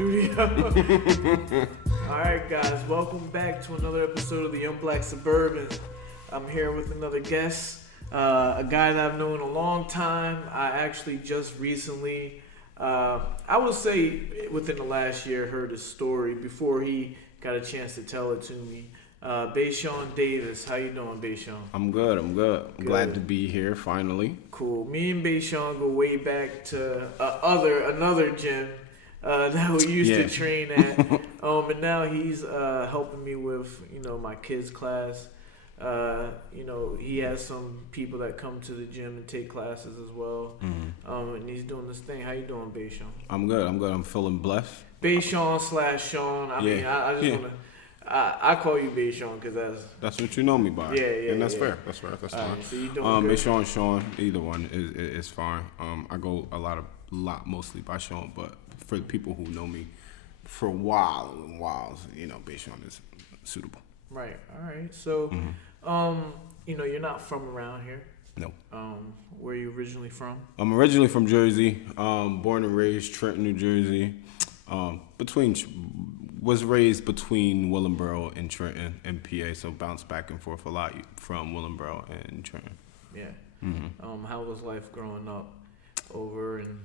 Studio. Alright guys, welcome back to another episode of the Young Black Suburban. I'm here with another guest, a guy that I've known a long time. I actually just recently, I would say within the last year, heard his story before he got a chance to tell it to me. Shawn Davis, how you doing, Shawn? I'm good. I'm glad to be here finally. Cool. Me and Shawn go way back to another gym that we used to train at. And now he's helping me with my kids' class. He has some people that come to the gym and take classes as well. Mm-hmm. And he's doing this thing. How you doing, Shawn? I'm good. I'm feeling blessed. Shawn/Shawn. I mean, I just want to. I call you Shawn because that's what you know me by. Yeah, and that's fair. That's fine. Right, so you doing good. Shawn, either one is fine. I go a lot mostly by Shawn, but for the people who know me for a while, Shawn is suitable. Right. All right. So, you're not from around here. No. Where are you originally from? I'm originally from Jersey. Born and raised Trenton, New Jersey. Was raised between Willingboro and Trenton and PA, so bounced back and forth a lot from Willingboro and Trenton. Yeah. Mm-hmm. How was life growing up over in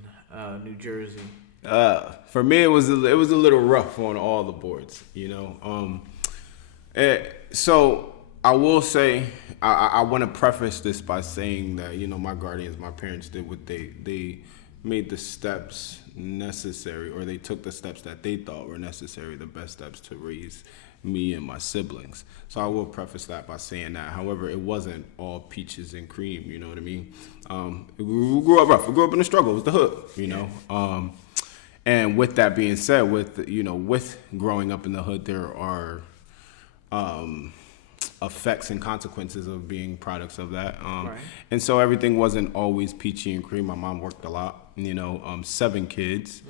New Jersey? For me, it was a little rough on all the boards, So I will say, I want to preface this by saying that my guardians, my parents did what they made the steps necessary, or they took the steps that they thought were necessary, the best steps to raise me and my siblings. So I will preface that by saying that. However, it wasn't all peaches and cream, you know what I mean? We grew up rough. We grew up in the struggle. It was the hood, And with that being said, with growing up in the hood, there are effects and consequences of being products of that. Right. And so everything wasn't always peachy and cream. My mom worked a lot, 7 kids.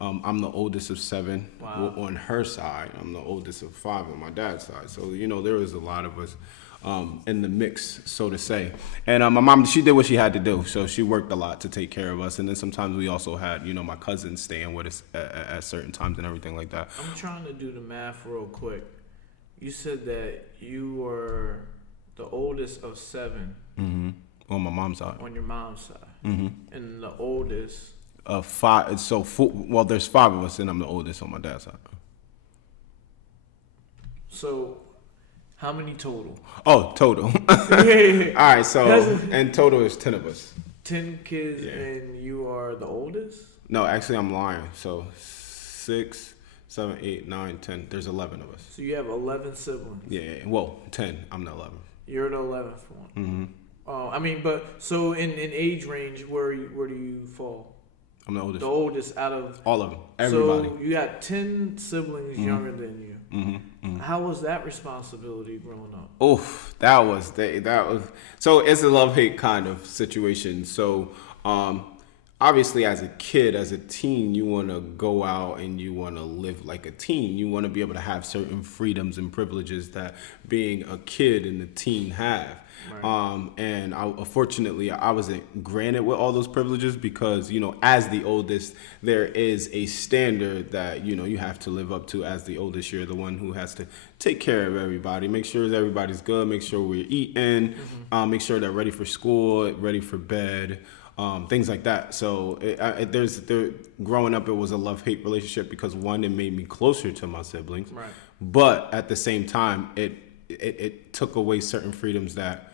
I'm the oldest of 7. Wow. On her side. I'm the oldest of 5 on my dad's side. So, there was a lot of us in the mix, so to say. And my mom, she did what she had to do. So she worked a lot to take care of us. And then sometimes we also had, my cousins staying with us at certain times and everything like that. I'm trying to do the math real quick. You said that you were the oldest of 7. Mm-hmm. On my mom's side. On your mom's side. Mm-hmm. And the oldest. 5. So there's 5 of us, and I'm the oldest on my dad's side. So, how many total? Oh, total. All right. So, and total is 10 of us. 10 kids, and you are the oldest? No, actually, I'm lying. So, 6, 7, 8, 9, 10. There's 11 of us. So you have 11 siblings. Yeah. Well, 10. I'm the 11th. You're the 11th one. Mm-hmm. But so in age range, where do you fall? I'm the oldest. The oldest out of all of them. Everybody. So you got 10 siblings younger than you. Mm-hmm. How was that responsibility growing up? Oof, that was. So it's a love-hate kind of situation. So, obviously, as a kid, as a teen, you want to go out and you want to live like a teen. You want to be able to have certain freedoms and privileges that being a kid and a teen have. Right. And unfortunately, I wasn't granted with all those privileges because, as the oldest, there is a standard that, you have to live up to. As the oldest, you're the one who has to take care of everybody, make sure everybody's good, make sure we're eating, make sure they're ready for school, ready for bed. Things like that. So growing up, it was a love-hate relationship because one, it made me closer to my siblings, right. But at the same time, it took away certain freedoms that,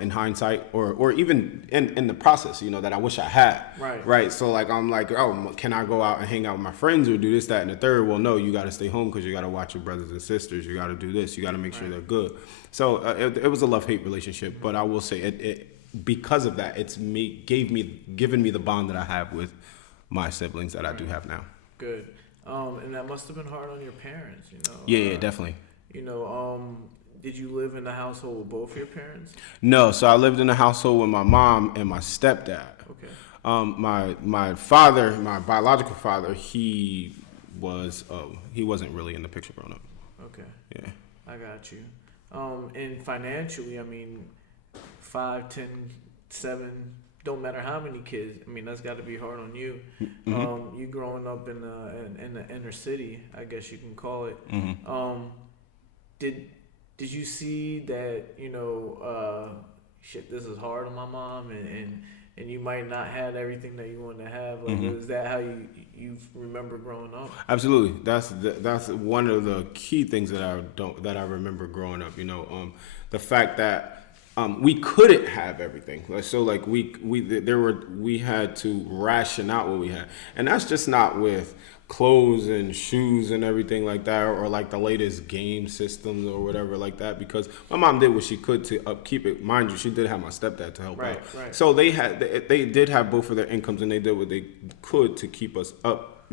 in hindsight, or even in the process, that I wish I had. Right. So I'm like, oh, can I go out and hang out with my friends or do this, that, and the third? Well, no, you got to stay home because you got to watch your brothers and sisters. You got to do this. You got to make sure they're good. So it was a love-hate relationship, but I will say it because of that, it's given me the bond that I have with my siblings that I do have now. Good. And that must have been hard on your parents, Yeah, definitely. Did you live in the household with both your parents? No, so I lived in a household with my mom and my stepdad. Okay. My father, my biological father, he wasn't really in the picture growing up. Okay. Yeah. I got you. And financially, 5, 10, 7 don't matter how many kids. I mean, that's got to be hard on you. You growing up in the inner city, I guess you can call it. Did you see that, shit, this is hard on my mom, and you might not have everything that you want to have? Like, is that how you remember growing up? Absolutely. That's one of the key things that I remember growing up. The fact that we couldn't have everything. So like we had to ration out what we had, and that's just not with clothes and shoes and everything like that, or like the latest game systems or whatever like that, because my mom did what she could to upkeep it. Mind you, she did have my stepdad to help out. Right. So they did have both of their incomes, and they did what they could to keep us up,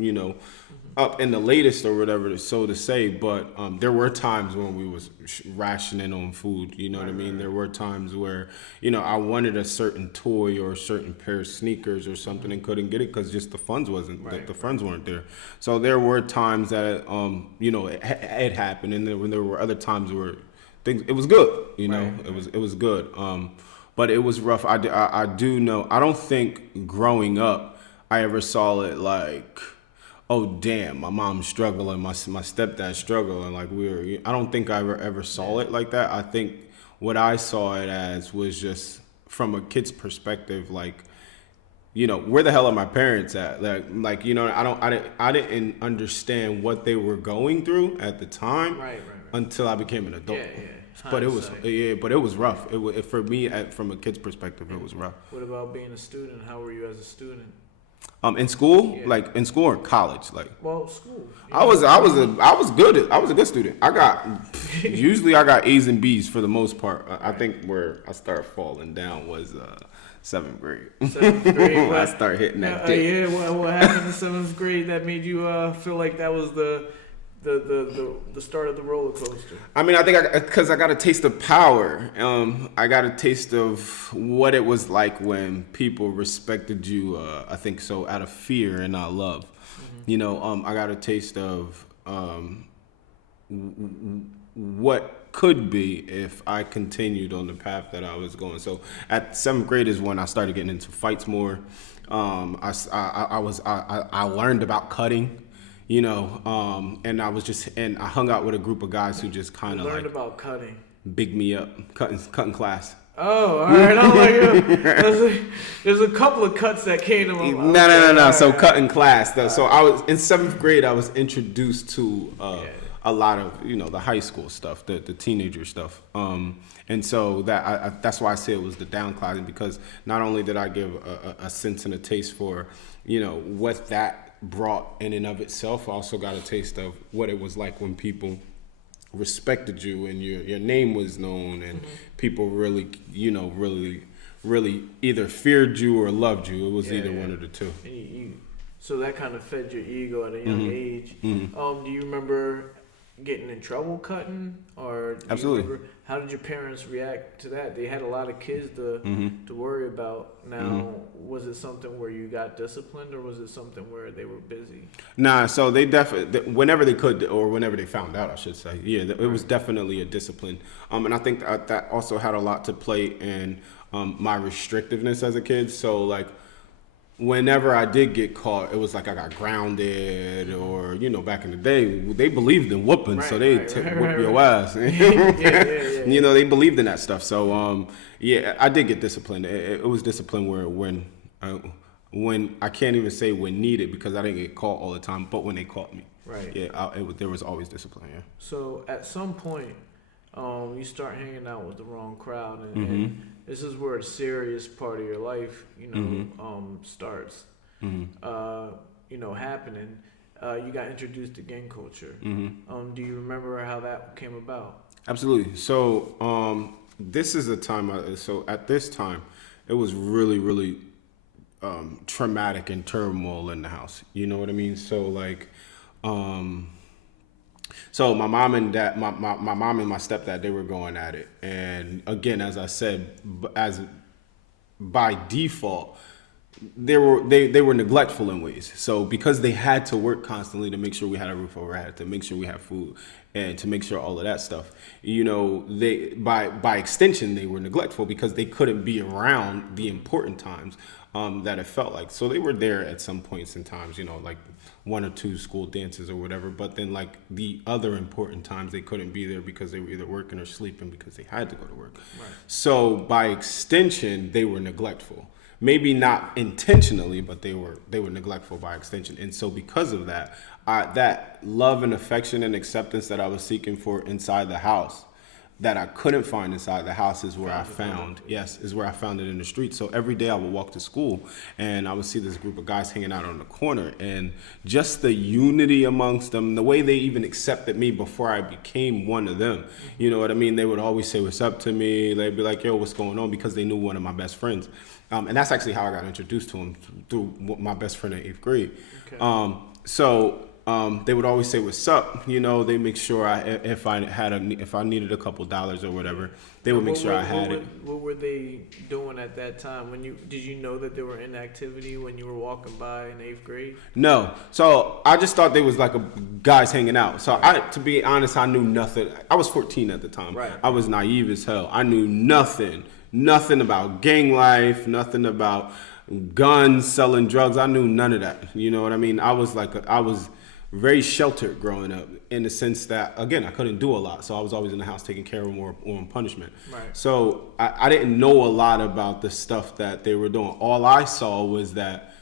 up in the latest or whatever, so to say. But there were times when we was rationing on food, what I mean? There were times where, I wanted a certain toy or a certain pair of sneakers or something and couldn't get it because just the funds the funds weren't there. So there were times that, it happened, and then when there were other times where it was good, it was good. But it was rough. I do know, I don't think growing up I ever saw it like, oh damn, my mom's struggling, my stepdad's struggling, like I don't think I ever saw it like that. I think what I saw it as was just from a kid's perspective, like, where the hell are my parents at? Like I didn't understand what they were going through at the time until I became an adult. But it was rough. For me, from a kid's perspective, it was rough. What about being a student? How were you as a student? In school, like in school or college, like. Well, school. I was good. I was a good student. Usually I got A's and B's for the most part. I think where I started falling down was 7th grade. 7th grade. I started hitting that dick. What happened in 7th grade that made you feel like that was the start of the roller coaster? I mean, I think because I got a taste of power. I got a taste of what it was like when people respected you. I think so, out of fear and not love. I got a taste of what could be if I continued on the path that I was going. So at 7th grade is when I started getting into fights more. I learned about cutting. And I hung out with a group of guys who just kind of learned about cutting, big me up, cutting class. Oh, all right. I'm like, there's a couple of cuts that came to my mind. No. So cutting class. So I was in 7th grade. I was introduced to a lot of the high school stuff, the teenager stuff. And so that's why I say it was the downclassing, because not only did I give a sense and a taste for what that brought in and of itself, I also got a taste of what it was like when people respected you and your name was known, and people really either feared you or loved you. It was either one of the two. So that kind of fed your ego at a young age. Do you remember getting in trouble cutting, or absolutely? How did your parents react to that? They had a lot of kids to worry about. Now, was it something where you got disciplined, or was it something where they were busy? Nah, so they definitely, whenever they could, or whenever they found out, I should say, it was definitely a discipline. And I think that also had a lot to play in my restrictiveness as a kid. So like, whenever I did get caught, it was like I got grounded, or back in the day, they believed in whooping, so they whoop your ass. They believed in that stuff. So I did get disciplined. It was discipline when I can't even say when needed, because I didn't get caught all the time, but when they caught me, there was always discipline. Yeah. So at some point, you start hanging out with the wrong crowd, and this is where the serious part of your life, starts, happening. You got introduced to gang culture. Do you remember how that came about? Absolutely. So this is a time. So at this time, it was really, really traumatic and turmoil in the house. You know what I mean? So like. So my mom and dad, my mom and my stepdad, they were going at it. And again, as I said, as by default, they were neglectful in ways. So because they had to work constantly to make sure we had a roof over our head, to make sure we had food, and to make sure all of that stuff, they by extension they were neglectful because they couldn't be around the important times that it felt like. So they were there at some points in times, like 1 or 2 school dances or whatever. But then like the other important times they couldn't be there because they were either working or sleeping because they had to go to work. Right. So by extension, they were neglectful. Maybe not intentionally, but they were neglectful by extension. And so because of that, that love and affection and acceptance that I was seeking for inside the house, that I couldn't find inside the house, is where I found it in the street. So every day I would walk to school and I would see this group of guys hanging out on the corner, and just the unity amongst them, the way they even accepted me before I became one of them. You know what I mean? They would always say what's up to me. They'd be like, yo, what's going on? Because they knew one of my best friends. And that's actually how I got introduced to him, through my best friend in 8th grade. Okay. They would always say what's up. They make sure if I needed a couple dollars or whatever, they would make sure I had it. What were they doing at that time? Did you know that they were in activity when you were walking by in 8th grade? No. So I just thought they was like guys hanging out. So to be honest, I knew nothing. I was 14 at the time. Right. I was naive as hell. I knew nothing about gang life, nothing about guns, selling drugs. I knew none of that. You know what I mean? I was very sheltered growing up, in the sense that, again, I couldn't do a lot. So I was always in the house taking care of them or on punishment. Right. So I didn't know a lot about the stuff that they were doing. All I saw was that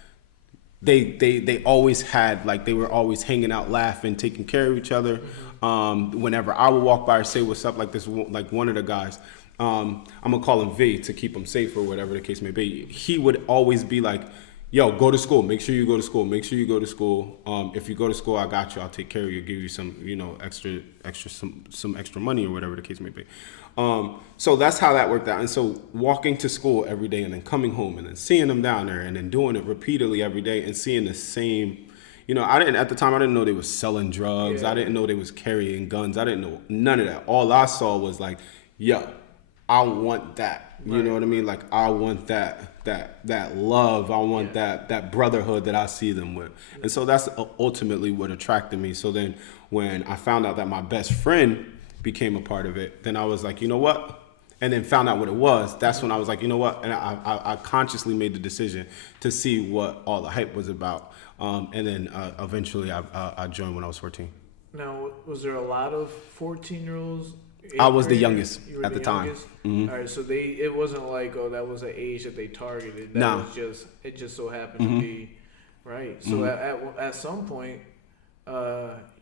they always had, like, they were always hanging out, laughing, taking care of each other. Mm-hmm. Whenever I would walk by or say what's up, like one of the guys, I'm gonna call him V to keep him safe or whatever the case may be. He would always be like, yo, go to school. Make sure you go to school. Make sure you go to school. If you go to school, I got you. I'll take care of you. Give you some, some extra money or whatever the case may be. So that's how that worked out. And so walking to school every day and then coming home and then seeing them down there and then doing it repeatedly every day and seeing the same, at the time I didn't know they was selling drugs. Yeah. I didn't know they was carrying guns. I didn't know none of that. All I saw was like, yo, I want that. You know what I mean? Like, I want that love. I want that brotherhood that I see them with. And so that's ultimately what attracted me. So then when I found out that my best friend became a part of it, then I was like, you know what? And then found out what it was. That's when I was like, you know what? And I consciously made the decision to see what all the hype was about. And then eventually I joined when I was 14. Now, was there a lot of 14-year-olds? I was the youngest at the time. Mm-hmm. All right, so it wasn't like, oh, that was an age that they targeted. It just so happened to be, right? So mm-hmm. at some point,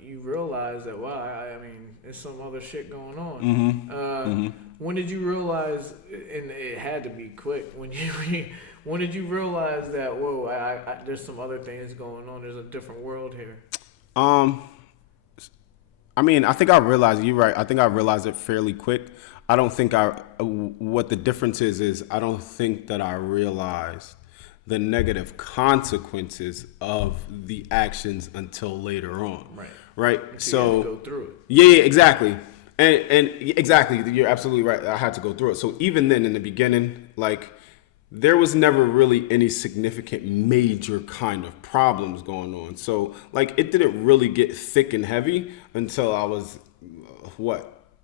you realize that, wow, I mean, there's some other shit going on. Mm-hmm. When did you realize, and it had to be quick, when did you realize that, whoa, there's some other things going on, there's a different world here? I mean, I think I realized, you're right. I think I realized it fairly quick. I don't think what the difference is I don't think that I realized the negative consequences of the actions until later on. Right. So you had to go through it. Yeah, exactly. And exactly, you're absolutely right. I had to go through it. So even then in the beginning, like, there was never really any significant major kind of problems going on. So, like, it didn't really get thick and heavy until I was,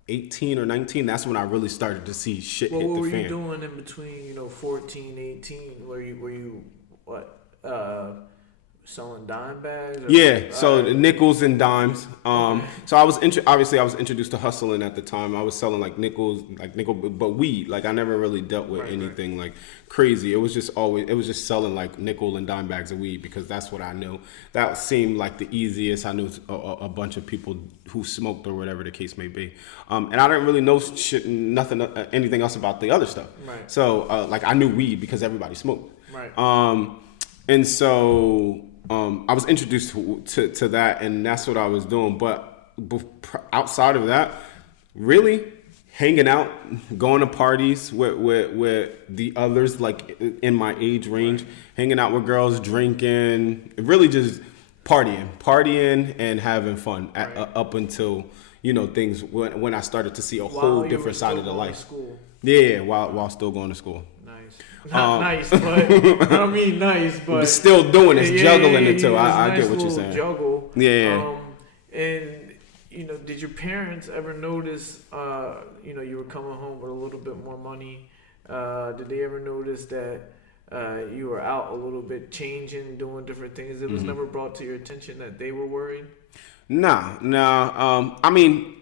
18 or 19. That's when I really started to see shit hit the fan. What were you doing in between, 14, 18? Were you selling dime bags? Yeah, so nickels and dimes. So I was obviously I was introduced to hustling at the time. I was selling like nickel, but weed. Like, I never really dealt with anything like crazy. It was just selling like nickel and dime bags of weed because that's what I knew. That seemed like the easiest. I knew a bunch of people who smoked or whatever the case may be. And I didn't really know anything else about the other stuff. Right. So like, I knew weed because everybody smoked. Right. And so I was introduced to that, and that's what I was doing. But outside of that, really hanging out, going to parties with the others, like in my age range, hanging out with girls, drinking, really just partying and having fun up until, things when I started to see a whole different side of the life. School. Yeah, while still going to school. Nice. nice. Not nice, but I don't mean nice, but still doing it, juggling it too. I nice get what you're saying. Juggle. Yeah. And did your parents ever notice? You were coming home with a little bit more money. Did they ever notice that you were out a little bit, changing, doing different things? It was never brought to your attention that they were worried. Nah. I mean,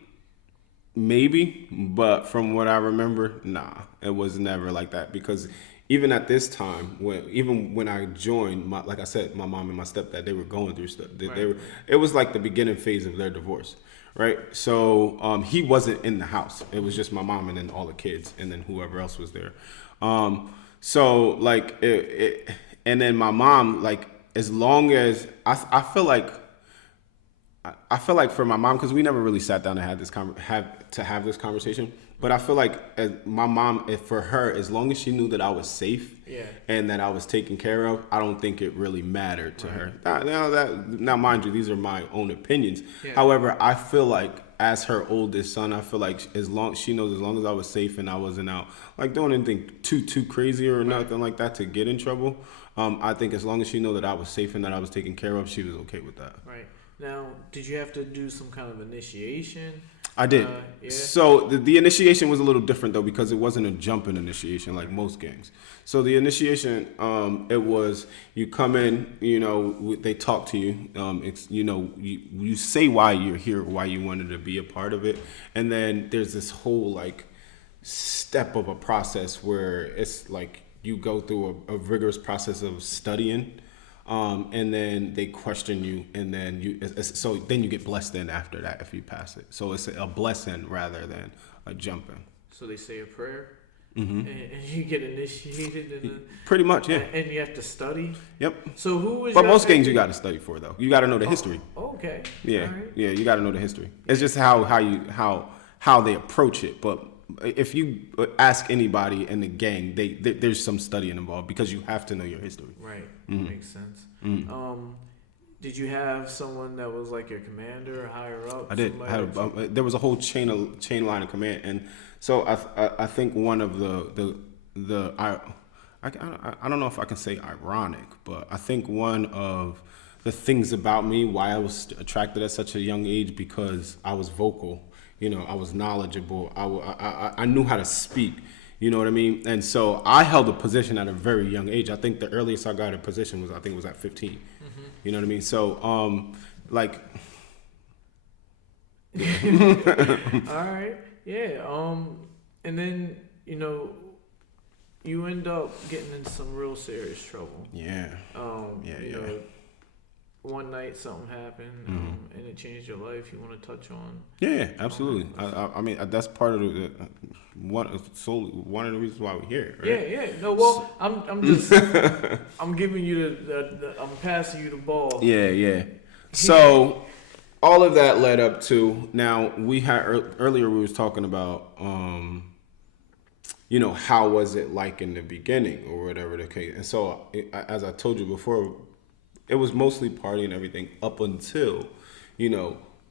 maybe, but from what I remember, nah, it was never like that. Because even at this time, when I joined, like I said, my mom and my stepdad, they were going through stuff. It was like the beginning phase of their divorce, right? So he wasn't in the house. It was just my mom and then all the kids and then whoever else was there. So like and then my mom, like, as long as I feel like for my mom, because we never really sat down and had this conversation. But I feel like as my mom, for her, as long as she knew that I was safe and that I was taken care of, I don't think it really mattered to her. Now, mind you, these are my own opinions. Yeah. However, I feel like as her oldest son, I feel like as long as I was safe and I wasn't out like doing anything too crazy or nothing like that to get in trouble, I think as long as she knew that I was safe and that I was taken care of, she was okay with that. Right. Now, did you have to do some kind of initiation? I did. So the initiation was a little different though, because it wasn't a jumping initiation like most gangs. So the initiation, it was you come in, they talk to you, you say why you're here, why you wanted to be a part of it, and then there's this whole like step of a process where it's like you go through a rigorous process of studying. And then they question you, and then you get blessed in after that if you pass it. So it's a blessing rather than a jumping. So they say a prayer, and you get initiated, and pretty much, yeah. And you have to study. Yep. So who was? But most gangs you got to study for though. You got to know the history. Okay. Yeah, right. Yeah. You got to know the history. It's just how they approach it, but. If you ask anybody in the gang, there's some studying involved because you have to know your history. Right, makes sense. Did you have someone that was like your commander, higher up? I did. There was a whole chain line of command, and so I think one of I don't know if I can say ironic, but I think one of the things about me why I was attracted at such a young age because I was vocal. I was knowledgeable. I knew how to speak. You know what I mean? And so I held a position at a very young age. I think the earliest I got a position was at 15. Mm-hmm. You know what I mean? So, yeah. All right. Yeah. And then, you end up getting into some real serious trouble. Yeah. One night something happened, and it changed your life. You want to touch on? Yeah, absolutely. I mean, that's part of one of the reasons why we're here. Right? Yeah. No, well, I'm just I'm giving you I'm passing you the ball. Yeah. So all of that led up to now we had earlier we was talking about how was it like in the beginning or whatever the case. And so as I told you before. It was mostly party and everything up until,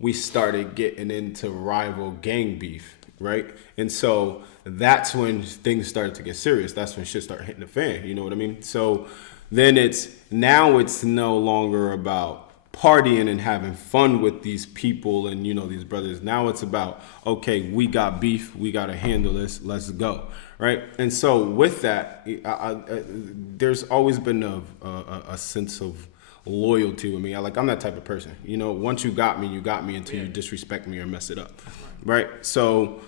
we started getting into rival gang beef, right? And so that's when things started to get serious. That's when shit started hitting the fan, you know what I mean? So then it's no longer about partying and having fun with these people and, these brothers. Now it's about, okay, we got beef, we got to handle this, let's go, right? And so with that, there's always been a sense of loyalty with me. I'm that type of person. Once you got me until you disrespect me or mess it up. Right? So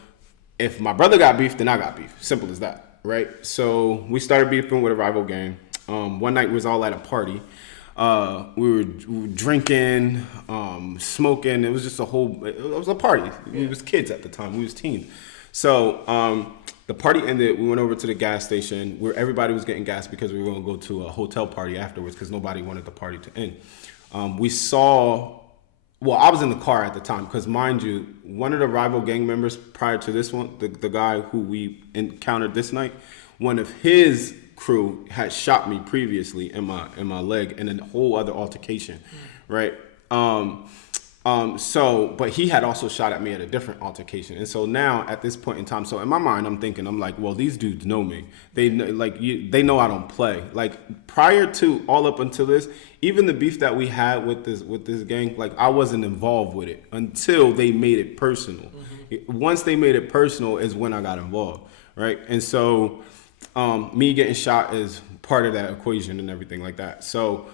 if my brother got beef, then I got beef. Simple as that. Right? So we started beefing with a rival gang. One night we was all at a party. We were drinking, smoking. It was just it was a party. Yeah. We was kids at the time. We was teens. So the party ended. We went over to the gas station where everybody was getting gas because we were going to go to a hotel party afterwards because nobody wanted the party to end. I was in the car at the time because, mind you, one of the rival gang members prior to this one, the guy who we encountered this night, one of his crew had shot me previously in my leg in a whole other altercation, right? But he had also shot at me at a different altercation. And so now at this point in time, so in my mind, I'm like, well, these dudes know me. They know I don't play. Like prior to all up until this, even the beef that we had with this gang, like I wasn't involved with it until they made it personal. Once they made it personal is when I got involved. Right. And so, me getting shot is part of that equation and everything like that. So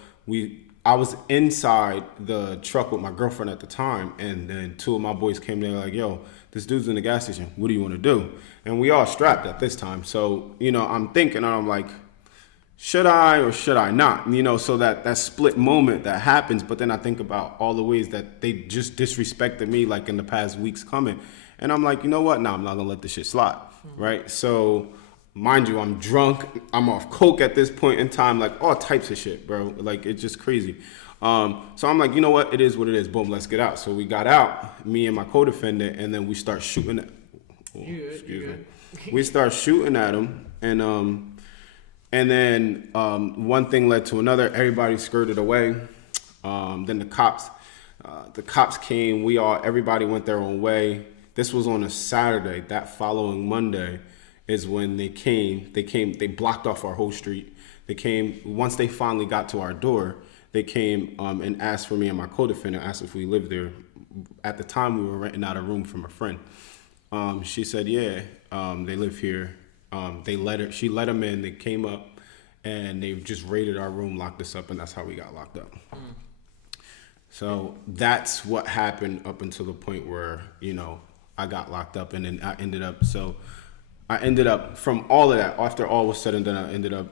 I was inside the truck with my girlfriend at the time, and then two of my boys came there like, yo, this dude's in the gas station. What do you want to do? And we all strapped at this time. So, I'm thinking, and I'm like, should I or should I not? So that split moment that happens, but then I think about all the ways that they just disrespected me like in the past weeks coming. And I'm like, you know what? No, I'm not going to let this shit slide, right? So mind you, I'm drunk. I'm off coke at this point in time, like all types of shit, bro. Like it's just crazy. So I'm like, you know what? It is what it is. Boom, let's get out. So we got out, me and my co-defendant, and then we start shooting at. We start shooting at him, and then one thing led to another. Everybody skirted away. Then the cops came. Everybody went their own way. This was on a Saturday. That following Monday is when they came, they blocked off our whole street. They came, once they finally got to our door, they came and asked for me and my co-defendant, asked if we lived there. At the time, we were renting out a room from a friend. She said, yeah, they live here. She let them in, they came up, and they just raided our room, locked us up, and that's how we got locked up. So that's what happened up until the point where, I got locked up, and then I ended up, from all of that, after all was said and done, I ended up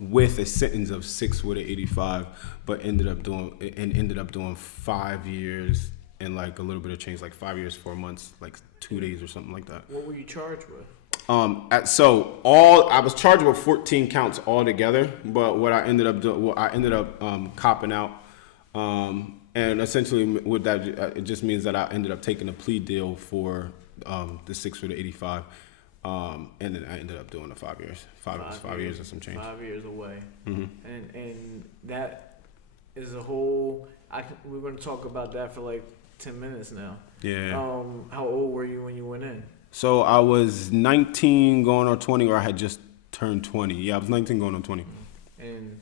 with a sentence of 6 with an 85, but ended up doing 5 years and like a little bit of change, like 5 years, 4 months, like 2 days or something like that. What were you charged with? I was charged with 14 counts altogether, but what I ended up doing, copping out, and essentially with that, it just means that I ended up taking a plea deal for the 6 with the 85. And then I ended up doing the 5 years. Five years or some change. 5 years away. And that is a whole. We're going to talk about that for like 10 minutes now. Yeah. How old were you when you went in? So I was 19 going on 20, or I had just turned 20. Yeah, I was 19 going on 20. And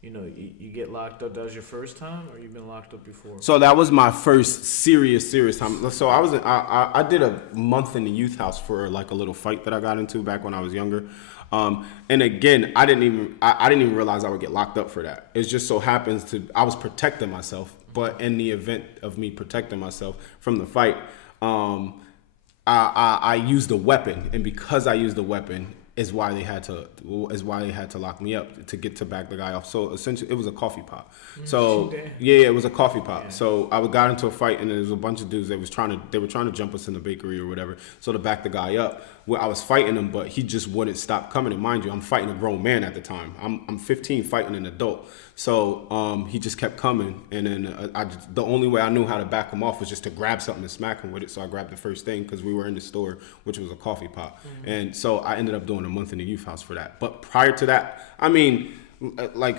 you get locked up. That was your first time, or you've been locked up before? So that was my first serious time. So I did a month in the youth house for like a little fight that I got into back when I was younger. And again, I didn't even realize I would get locked up for that. It just so happens I was protecting myself, but in the event of me protecting myself from the fight, I used a weapon, and because I used a weapon, is why they had to lock me up to get to back the guy off. So essentially, it was a coffee pot. So yeah, it was a coffee pot. Yeah. So I got into a fight, and there was a bunch of dudes that they were trying to jump us in the bakery or whatever. So to back the guy up, I was fighting him, but he just wouldn't stop coming. And mind you, I'm fighting a grown man at the time. I'm 15 fighting an adult. So he just kept coming, and then the only way I knew how to back him off was just to grab something and smack him with it. So I grabbed the first thing because we were in the store, which was a coffee pot. And so I ended up doing a month in the youth house for that. But prior to that, I mean, like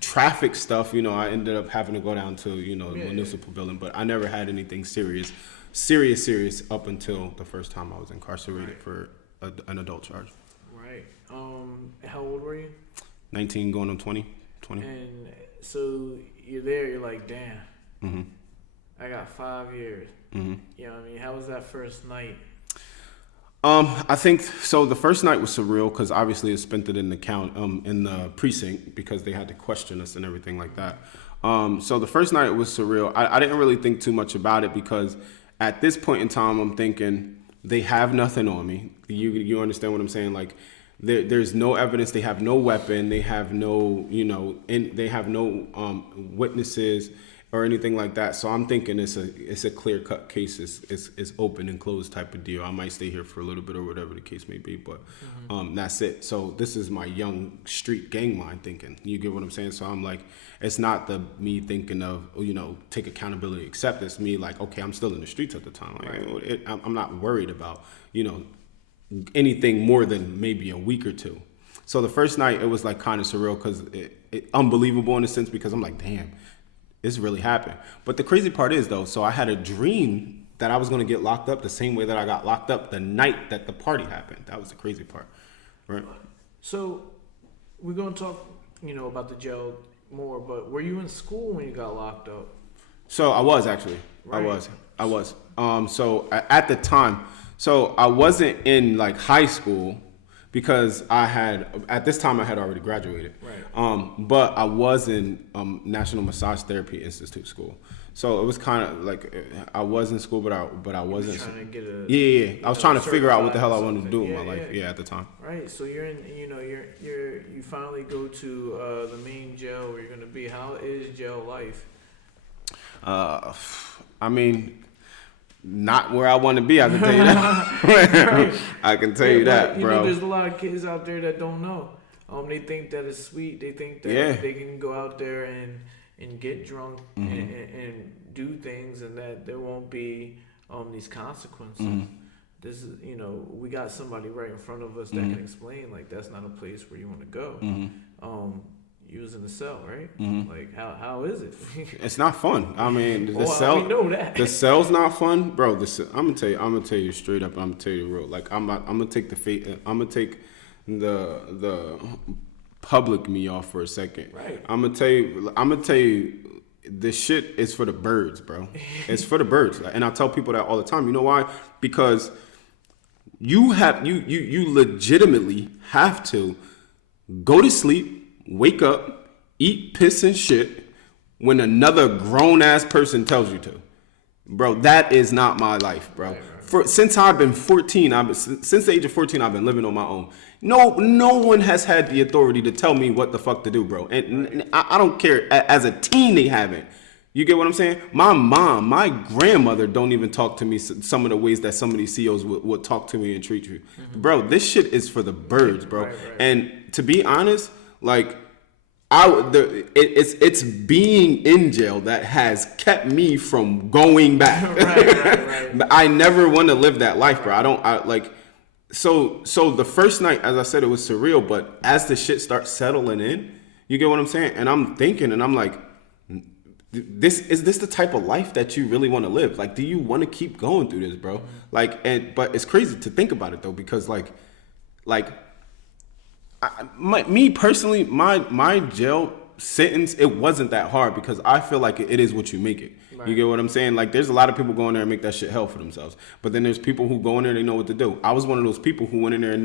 traffic stuff, I ended up having to go down to, the municipal building, but I never had anything serious up until the first time I was incarcerated for an adult charge. Right. How old were you? 19 going on 20. And so you're there, you're like, damn, I got 5 years. You know what I mean? How was that first night? I think so. The first night was surreal because obviously it spent it in the precinct because they had to question us and everything like that. So the first night was surreal. I didn't really think too much about it because at this point in time, I'm thinking they have nothing on me. You understand what I'm saying? Like there's no evidence. They have no weapon. They have no, they have no witnesses or anything like that. So I'm thinking it's a clear-cut case. It's open and closed type of deal. I might stay here for a little bit or whatever the case may be, but that's it. So this is my young street gang mind thinking. You get what I'm saying? So I'm like, it's not me thinking of, take accountability, accept. It's me like, okay, I'm still in the streets at the time. Like, I'm not worried about, anything more than maybe a week or two. So the first night, it was like kind of surreal because it unbelievable in a sense because I'm like, damn. it's really happened. But the crazy part is though, so I had a dream that I was going to get locked up the same way that I got locked up the night that the party happened. That was the crazy part, right? So we're going to talk, about the jail more, but were you in school when you got locked up? So I was actually. Right. I was. So at the time, so I wasn't in like high school because at this time I had already graduated. Right. But I was in National Massage Therapy Institute school. So it was kind of like I was in school, but I wasn't. Trying to get a, yeah. I was trying to figure out what the hell I wanted to do with my life. Yeah, at the time. Right. So you're in. You finally go to the main jail where you're gonna be. How is jail life? I mean, not where I want to be. I can tell you that. I can tell you that, bro. There's a lot of kids out there that don't know. They think that it's sweet. They think that they can go out there and get drunk and do things, and that there won't be these consequences. This is, we got somebody right in front of us that can explain, like, that's not a place where you want to go. You was in the cell, right? Like, how is it? It's not fun. I mean, we know that. The cell's not fun, bro. I'm gonna tell you straight up. I'm gonna tell you real. Like, I'm gonna take the public me off for a second. Right. I'm gonna tell you. This shit is for the birds, bro. It's for the birds, and I tell people that all the time. You know why? Because you legitimately have to go to sleep, wake up, eat piss and shit when another grown ass person tells you to. Bro, that is not my life, bro. Right. Since I've been 14, since the age of 14, I've been living on my own. No one has had the authority to tell me what the fuck to do, bro. And I don't care. As a teen, they haven't. You get what I'm saying? My mom, my grandmother don't even talk to me some of the ways that some of these CEOs would talk to me and treat you. Bro, this shit is for the birds, bro. Right. And to be honest, like, it's being in jail that has kept me from going back. Right. I never want to live that life, bro. So the first night, as I said, it was surreal, but as the shit starts settling in, you get what I'm saying? And I'm thinking, and I'm like, is this the type of life that you really want to live? Like, do you want to keep going through this, bro? But it's crazy to think about it though, because me personally, my jail sentence, it wasn't that hard because I feel like it is what you make it. Right. You get what I'm saying? Like, there's a lot of people going there and make that shit hell for themselves. But then there's people who go in there, they know what to do. I was one of those people who went in there and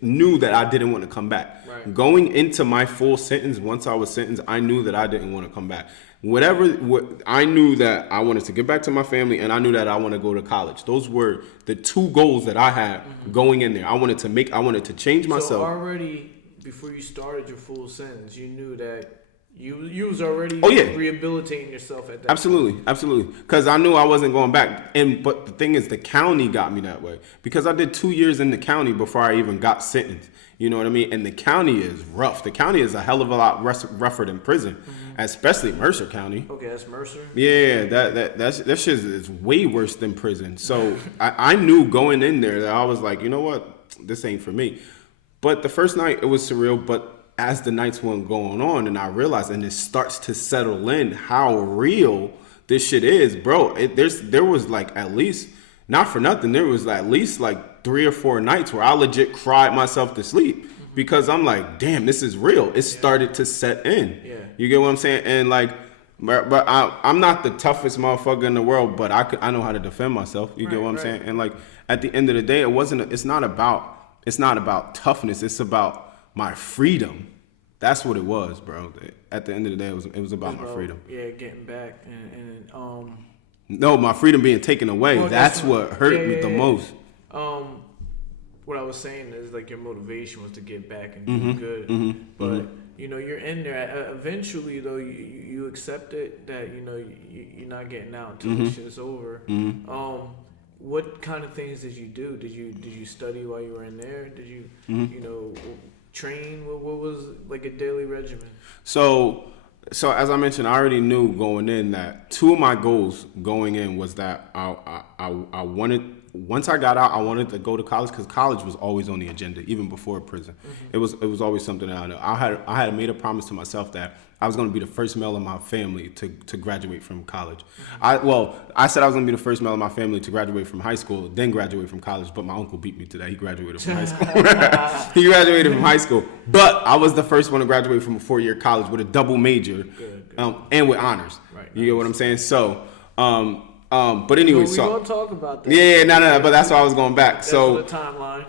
knew that I didn't want to come back. Right. Going into my full sentence, once I was sentenced, I knew that I didn't want to come back. I knew that I wanted to get back to my family, and I knew that I want to go to college. Those were the two goals that I had going in there. I wanted to change myself. So already before you started your full sentence, you knew that you was already rehabilitating yourself at that point. Absolutely. Because I knew I wasn't going back. But the thing is, the county got me that way. Because I did 2 years in the county before I even got sentenced. You know what I mean? And the county is rough. The county is a hell of a lot rougher than prison, especially Mercer County. Okay, that's Mercer? Yeah, that shit is way worse than prison. So I knew going in there that I was like, you know what? This ain't for me. But the first night, it was surreal. But as the nights went going on, and I realized, and it starts to settle in how real this shit is, bro. There was like at least, not for nothing, there was at least like 3 or 4 nights where I legit cried myself to sleep because I'm like, damn, this is real. It started to set in. Yeah. You get what I'm saying? And like, but I'm not the toughest motherfucker in the world, but I know how to defend myself. You get what I'm saying? And like, at the end of the day, it's not about toughness. It's about my freedom. That's what it was, bro. At the end of the day, it was about my freedom. Yeah, getting back and no, my freedom being taken away. Well, that's what hurt me the most. What I was saying is like your motivation was to get back and do good. But you're in there. Eventually, though, you accepted that you're not getting out until this shit is over. What kind of things did you do? Did you study while you were in there? Did you train? What was like a daily regimen? So as I mentioned, I already knew going in that 2 of my goals going in was that I wanted, once I got out, I wanted to go to college because college was always on the agenda, even before prison. It was always something that I knew. I had made a promise to myself that I was going to be the first male in my family to graduate from college. I said I was going to be the first male in my family to graduate from high school, then graduate from college, but my uncle beat me to that. He graduated from high school. He graduated from high school. But I was the first one to graduate from a 4-year college with a double major and with honors. Right, you get what I'm saying? So, but anyway, we're going to talk about that. Yeah, no, but that's why I was going back. That's so the timeline.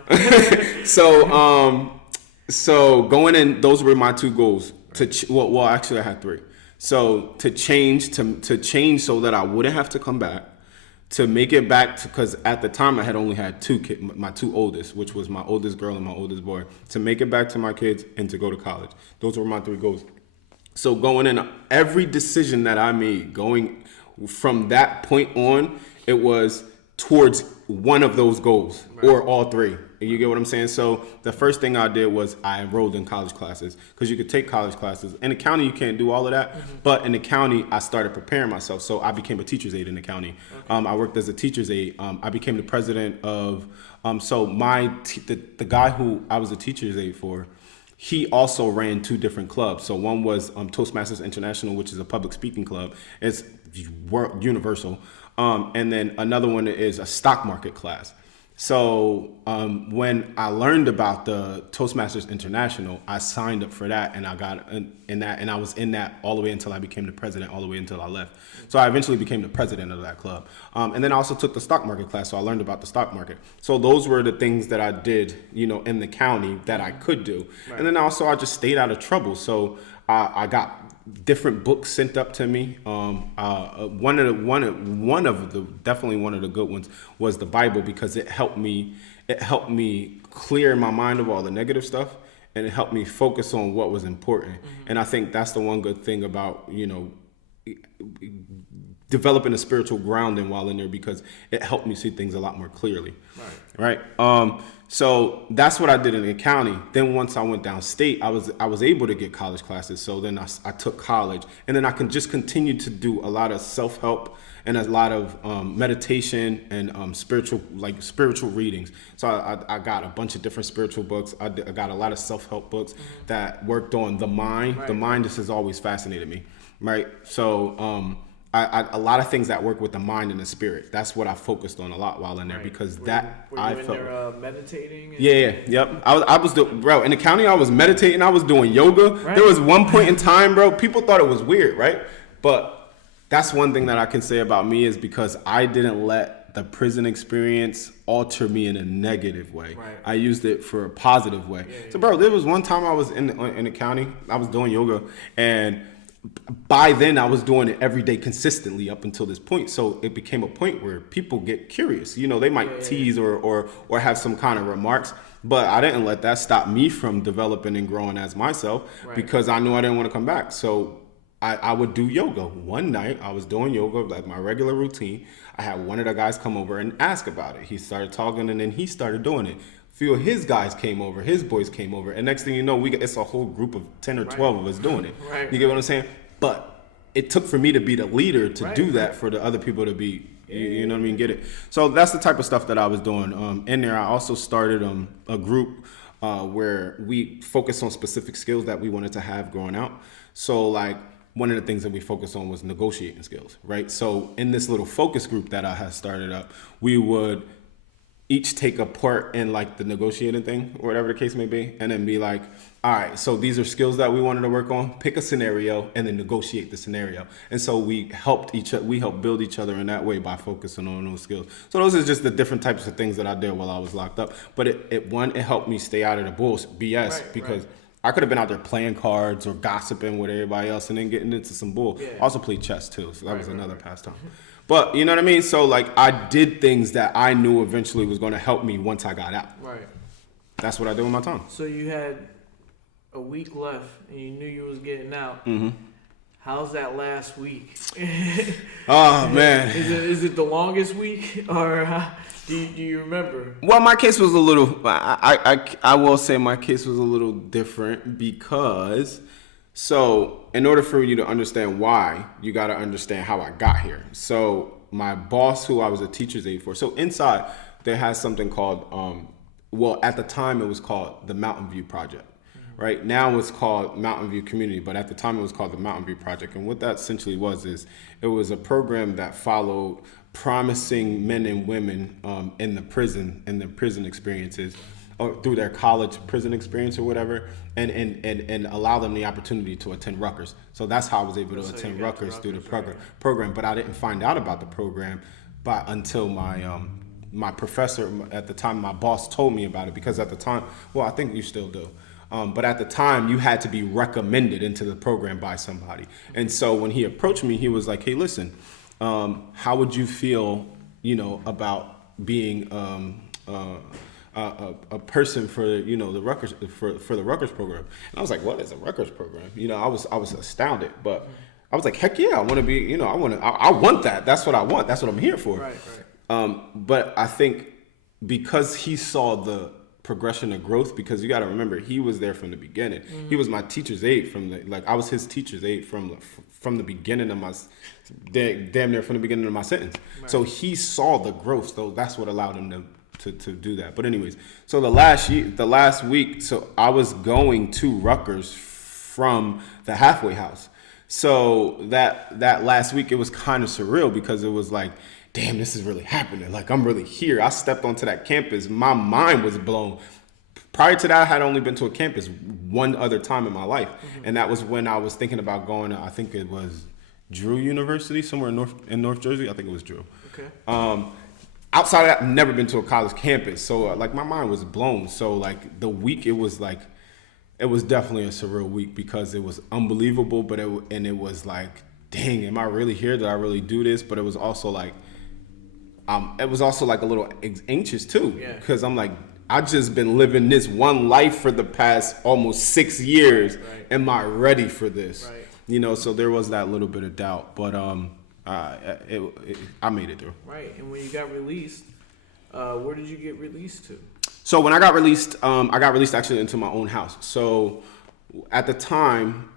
So going in, those were my 2 goals. Actually I had 3. So to change so that I wouldn't have to come back, to make it back because at the time I had only had 2 kids, my 2 oldest, which was my oldest girl and my oldest boy, to make it back to my kids and to go to college. Those were my 3 goals. So going in, every decision that I made going from that point on, it was towards one of those goals or all 3. You get what I'm saying? So the first thing I did was I enrolled in college classes because you could take college classes. In the county, you can't do all of that. But in the county, I started preparing myself. So I became a teacher's aide in the county. Okay. I worked as a teacher's aide. I became the president of, the guy who I was a teacher's aide for, he also ran 2 different clubs. So one was Toastmasters International, which is a public speaking club. It's universal. And then another one is a stock market class. So when I learned about the Toastmasters International, I signed up for that, and I got in that, and I was in that all the way until I became the president, all the way until I left. So I eventually became the president of that club. And then I also took the stock market class, so I learned about the stock market. So those were the things that I did, in the county that I could do. Right. And then also I just stayed out of trouble. So I got different books sent up to me. Definitely one of the good ones was the Bible, because it helped me clear my mind of all the negative stuff, and it helped me focus on what was important. And I think that's the one good thing about developing a spiritual grounding while in there, because it helped me see things a lot more clearly. Right. So that's what I did in the county. Then once I went downstate, I was able to get college classes. So then I took college, and then I can just continue to do a lot of self-help and a lot of meditation and spiritual readings. So I got a bunch of different spiritual books. I got a lot of self-help books that worked on the mind. Right. The mind just has always fascinated me. Right. So a lot of things that work with the mind and the spirit. That's what I focused on a lot while in there, because were you in there meditating? Yep. I was bro, in the county I was meditating. I was doing yoga. Right. There was one point in time, bro, people thought it was weird, right? But that's one thing that I can say about me, is because I didn't let the prison experience alter me in a negative way. Right. I used it for a positive way. So, bro, there was one time I was in the county. I was doing yoga, and by then I was doing it every day consistently up until this point. So it became a point where people get curious. They might tease or have some kind of remarks, but I didn't let that stop me from developing and growing as myself, because I knew I didn't want to come back. So I would do yoga. One night I was doing yoga, like my regular routine. I had one of the guys come over and ask about it. He started talking, and then he started doing it. A few of his guys came over, his boys came over, and next thing you know, it's a whole group of 10 or 12 of us doing it. Right. You get what I'm saying? But it took for me to be the leader to do that, for the other people to be, you know what I mean, get it. So that's the type of stuff that I was doing. In there, I also started a group where we focused on specific skills that we wanted to have growing out. So like one of the things that we focused on was negotiating skills, right? So in this little focus group that I had started up, we would each take a part in like the negotiating thing or whatever the case may be, and then be like, all right, so these are skills that we wanted to work on. Pick a scenario and then negotiate the scenario. And so we helped build each other in that way by focusing on those skills. So those are just the different types of things that I did while I was locked up. But it helped me stay out of the BS, because I could have been out there playing cards or gossiping with everybody else and then getting into some bull. Yeah. I also played chess too, so that was another pastime. But you know what I mean? So like I did things that I knew eventually was going to help me once I got out. Right. That's what I did with my time. So you had a week left and you knew you was getting out. Mm-hmm. How's that last week? Oh man. Is it the longest week, or do you remember? Well, my case was a little, I will say my case was a little different, because so in order for you to understand why, you got to understand how I got here. So my boss, who I was a teacher's aide for, so inside there has something called, at the time it was called the Mountain View Project, right? Now it's called Mountain View Community, but at the time it was called the Mountain View Project. And what that essentially was is it was a program that followed promising men and women in the prison experiences, or through their college prison experience or whatever, and allow them the opportunity to attend Rutgers. So that's how I was able to attend Rutgers through the program. But I didn't find out about the program until my professor at the time, my boss, told me about it, because at the time, well, I think you still do. But at the time, you had to be recommended into the program by somebody. And so when he approached me, he was like, "Hey, listen, how would you feel, about being a person for the Rutgers for the Rutgers program?" And I was like, "What is a Rutgers program?" I was astounded, but I was like, "Heck yeah, I want to be. I want that. That's what I want. That's what I'm here for." Right. But I think because he saw the progression of growth, because you got to remember, he was there from the beginning. Mm-hmm. He was my teacher's aide I was his teacher's aide from the beginning of my damn near from the beginning of my sentence. Right. So he saw the growth. So that's what allowed him to do that. But anyways, so the last week, so I was going to Rutgers from the halfway house. So that last week, it was kind of surreal, because it was like, damn, this is really happening. Like, I'm really here. I stepped onto that campus. My mind was blown. Prior to that, I had only been to a campus one other time in my life. Mm-hmm. And that was when I was thinking about going to, I think it was Drew University, somewhere in North Jersey. I think it was Drew. Okay. Outside of that, I've never been to a college campus. So, my mind was blown. So, the week, it was definitely a surreal week, because it was unbelievable. But it was like, dang, am I really here? Did I really do this? But it was also like, a little anxious too, because I'm like, I've just been living this one life for the past almost 6 years. Right. Am I ready for this? Right. So there was that little bit of doubt, but I made it through. Right. And when you got released, where did you get released to? So when I got released actually into my own house. So at the time,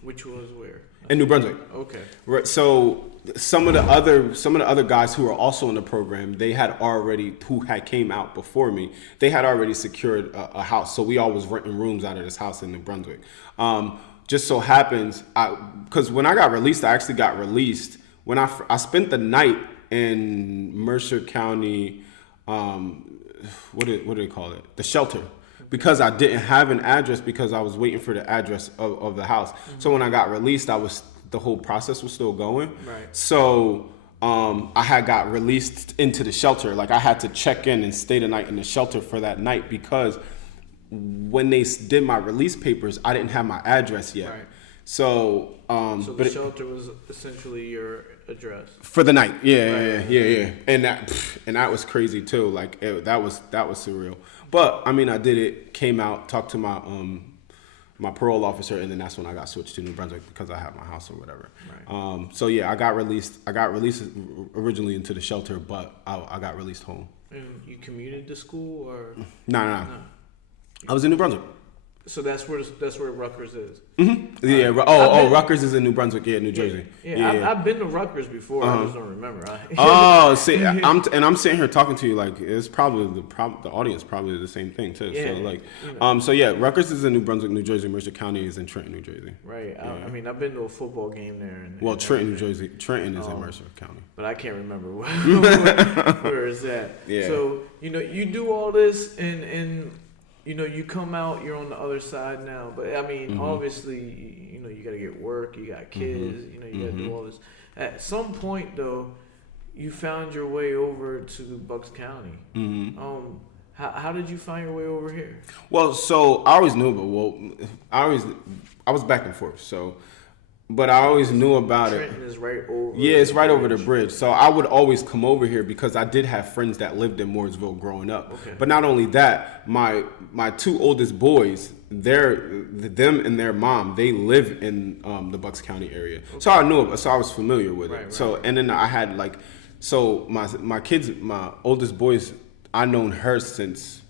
which was where? In New Brunswick. Okay. Right. So some of the other guys who were also in the program, who had came out before me, they had already secured a house. So we all was renting rooms out of this house in New Brunswick. Just so happens, because when I got released, I actually got released when I spent the night in Mercer County. What do they call it? The shelter. Because I didn't have an address, because I was waiting for the address of the house. Mm-hmm. So when I got released, the whole process was still going. Right. So I had got released into the shelter. I had to check in and stay the night in the shelter for that night, because when they did my release papers, I didn't have my address yet. Right. So the shelter was essentially your address for the night. Yeah. And that was crazy too. That was surreal. But I did it. Came out, talked to my parole officer, and then that's when I got switched to New Brunswick, because I had my house or whatever. Right. So yeah, I got released originally into the shelter, but I got released home. And you commuted to school, or? No. I was in New Brunswick. So that's where Rutgers is. Mm-hmm. Yeah. Rutgers is in New Brunswick. Yeah, New Jersey. Yeah. I've been to Rutgers before. I just don't remember. See, I'm sitting here talking to you like it's probably the audience probably the same thing too. Yeah, So Rutgers is in New Brunswick, New Jersey. Mercer County is in Trenton, New Jersey. Right. Yeah. I've been to a football game there. Trenton, New Jersey. Trenton is in Mercer County. But I can't remember where is that. Yeah. So you do all this and. You come out, you're on the other side now. But obviously, you got to get work, you got kids, you got to do all this. At some point, though, you found your way over to Bucks County. Mm-hmm. How did you find your way over here? Well, so I always knew, I was back and forth. So, but I always knew about it. Trenton is right over. Yeah, it's right over the bridge. So I would always come over here, because I did have friends that lived in Mooresville growing up. Okay. But not only that, my two oldest boys, them and their mom, they live in the Bucks County area. Okay. So I knew it. So I was familiar with it. Right. So and then I had my kids, my oldest boys, I known her since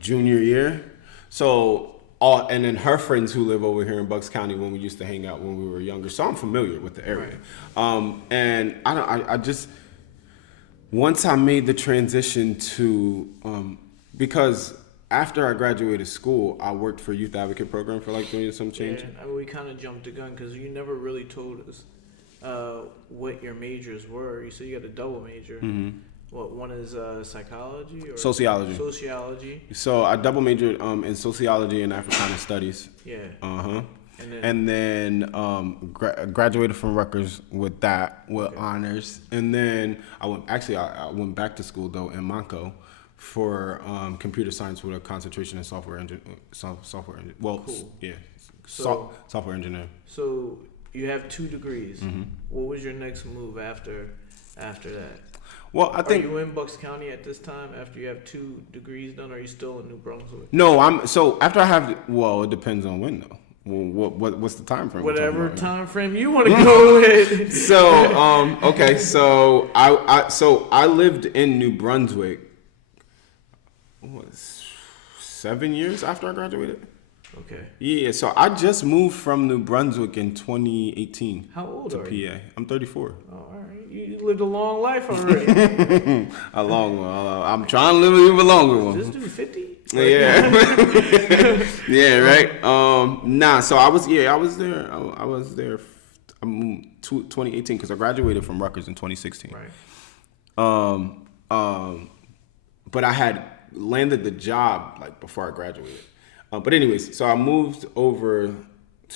junior year. So. And then her friends who live over here in Bucks County when we used to hang out when we were younger. So I'm familiar with the area. Right. And I just, once I made the transition to, because after I graduated school, I worked for Youth Advocate Program for like 3 years some change. Yeah, I mean, we kind of jumped the gun because you never really told us what your majors were. You said you got a double major. Mm-hmm. What, one is psychology or sociology? Sociology. So I double majored in sociology and Africana studies. Yeah. And then graduated from Rutgers with that, with honors. And then I went back to school though in Monaco for computer science with a concentration in software engineering. Well, cool. Yeah, software engineer. So you have 2 degrees. Mm-hmm. What was your next move after that? Well, I think. Are you in Bucks County at this time after you have 2 degrees done? Or are you still in New Brunswick? No, so after I have. Well, it depends on when though. Well, what's the time frame? Whatever time frame you want to go with. So okay, so I lived in New Brunswick. What, 7 years after I graduated? Okay. Yeah, so I just moved from New Brunswick in 2018. How old are you? PA. I'm 34. Oh, all right. You lived a long life already. A long one. I'm trying to live an even longer one. This dude 50? Yeah. Yeah, right. So I was there. I was there. I moved 2018 because I graduated from Rutgers in 2016. Right. But I had landed the job like before I graduated. But anyways, so I moved over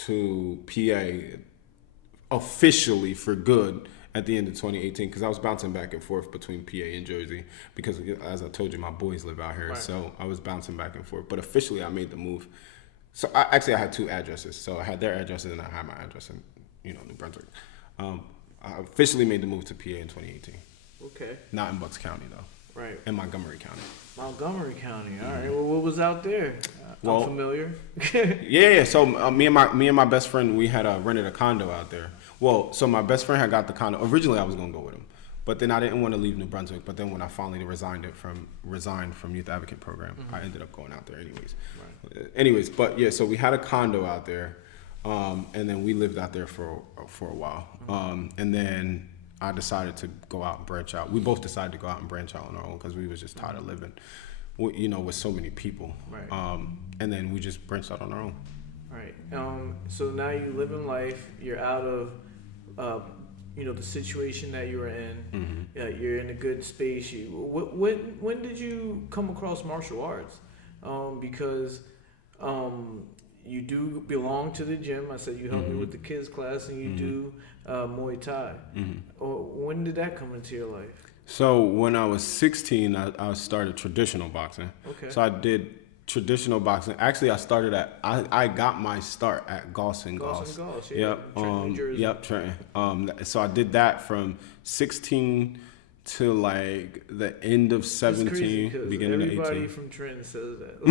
to PA officially for good at the end of 2018 because I was bouncing back and forth between PA and Jersey because, as I told you, my boys live out here. Right. So I was bouncing back and forth. But officially, I made the move. So I had 2 addresses. So I had their addresses and I had my address in, New Brunswick. I officially made the move to PA in 2018. Okay. Not in Bucks County, though. Right. In Montgomery County. Montgomery County. All right. Well, what was out there? I'm familiar. Yeah. So me and my best friend, we had rented a condo out there. Well, so my best friend had got the condo. Originally, I was gonna go with him, but then I didn't want to leave New Brunswick. But then when I finally resigned from Youth Advocate Program, I ended up going out there anyways. Right. Anyways, but yeah. So we had a condo out there, and then we lived out there for a while, and then I decided to go out and branch out. We both decided to go out and branch out on our own because we was just tired of living, with so many people. Right. And then we just branched out on our own. Right. So now you live in life. You're out of, the situation that you were in. Mm-hmm. You're in a good space. When did you come across martial arts? Because you do belong to the gym. I said you helped me with the kids class, and you do Muay Thai. Mm-hmm. When did that come into your life? So when I was 16, I started traditional boxing. Okay. So I did traditional boxing. Actually, I got my start at Goss and Goss. Yeah. Yep. Trenton, New Jersey. Yep, Trenton. So I did that from 16 to like the end of 17, beginning of 18. Everybody from Trenton says that.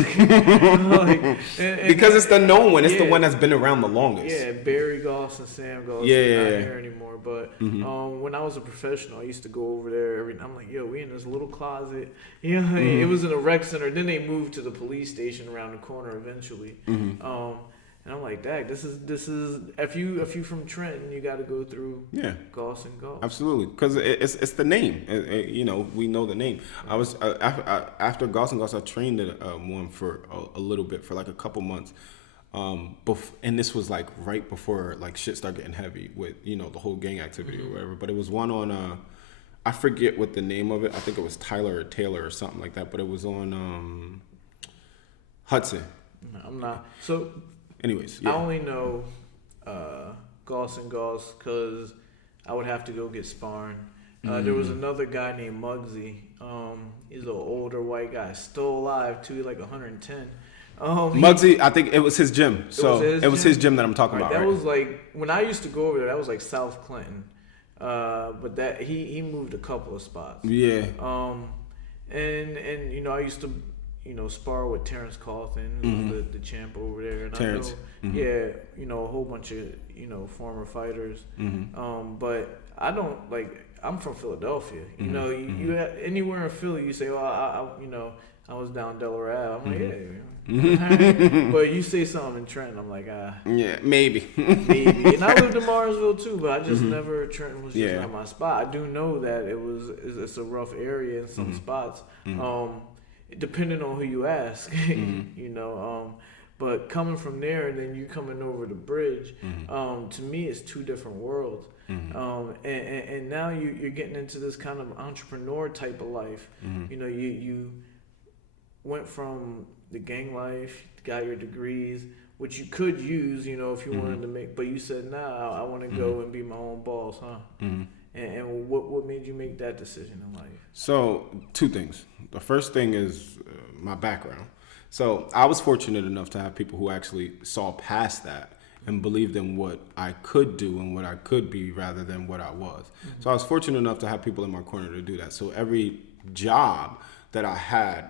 Because it's the known one. It's the one that's been around the longest. Yeah, Barry Goss and Sam Goss. Yeah, not here anymore. But when I was a professional, I used to go over there every night. I'm like, yo, we in this little closet. It was in a rec center. Then they moved to the police station around the corner eventually. And I'm like, Dad, this is if you from Trenton, you got to go through Goss and Goss. Absolutely, because it's the name. We know the name. I was after Goss and Goss, I trained at one for a little bit for like a couple months. And this was like right before like shit started getting heavy with the whole gang activity or whatever. But it was one on I forget what the name of it. I think it was Tyler or Taylor or something like that. But it was on Hudson. I'm not so. Anyways, I only know Goss and Goss because I would have to go get sparring. There was another guy named Muggsy. He's an older white guy, still alive too, like 110. Muggsy, I think it was his gym. So it was his gym that I'm talking about. That was like when I used to go over there. That was like South Clinton, but that he moved a couple of spots. Yeah. And I used to spar with Terrence Cawthon, who's the champ over there. And Terrence. I know, a whole bunch of former fighters. But I don't I'm from Philadelphia. You anywhere in Philly, you say, well, I was down Delaware Ave. I'm like, yeah. But you say something in Trenton, I'm like, yeah, maybe. Maybe. And I lived in Marsville too, but I just never, Trenton was just not my spot. I do know that it's a rough area in some spots. depending on who you ask, you know. But coming from there and then you coming over the bridge, to me, it's two different worlds. And now you're getting into this kind of entrepreneur type of life. You know, you went from the gang life, got your degrees, which you could use, you know, if you wanted to make, but you said, nah, I want to go and be my own boss, huh? And what made you make that decision in life? So, two things. The first thing is my background. So I was fortunate enough to have people who actually saw past that and believed in what I could do and what I could be rather than what I was. So I was fortunate enough to have people in my corner to do that. So every job that I had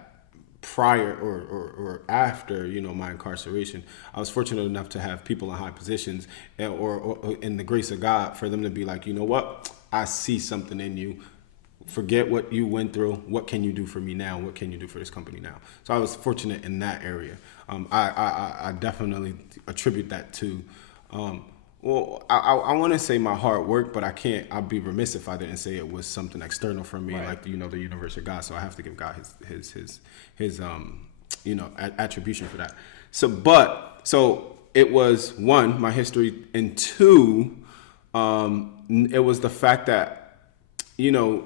prior or after, you know, my incarceration, I was fortunate enough to have people in high positions or in the grace of God for them to be like, you know what, I see something in you. Forget what you went through. What can you do for me now? What can you do for this company now? So I was fortunate in that area. I definitely attribute that to, well, I want to say my hard work, but I can't. I'd be remiss if I didn't say it was something external from me, like, you know, the universe or God. So I have to give God his you know, attribution for that. So it was one, my history, and two, it was the fact that, you know,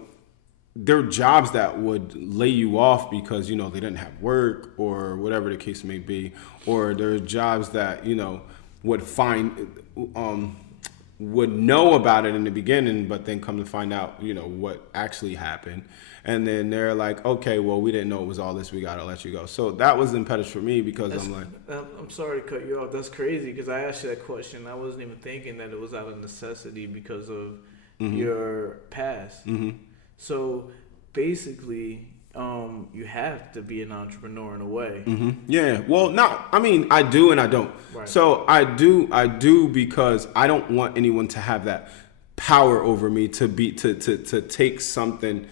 there are jobs that would lay you off because, you know, they didn't have work or whatever the case may be, or there are jobs that, you know, would know about it in the beginning, but then come to find out, you know, what actually happened. And then they're like, okay, well, we didn't know it was all this. We got to let you go. So that was the impetus for me because I'm like, I'm sorry to cut you off. That's crazy because I asked you that question. I wasn't even thinking that it was out of necessity because of your past. So basically, you have to be an entrepreneur in a way. Yeah. Well, no, I mean, I do and I don't. Right. So I do because I don't want anyone to have that power over me to take something,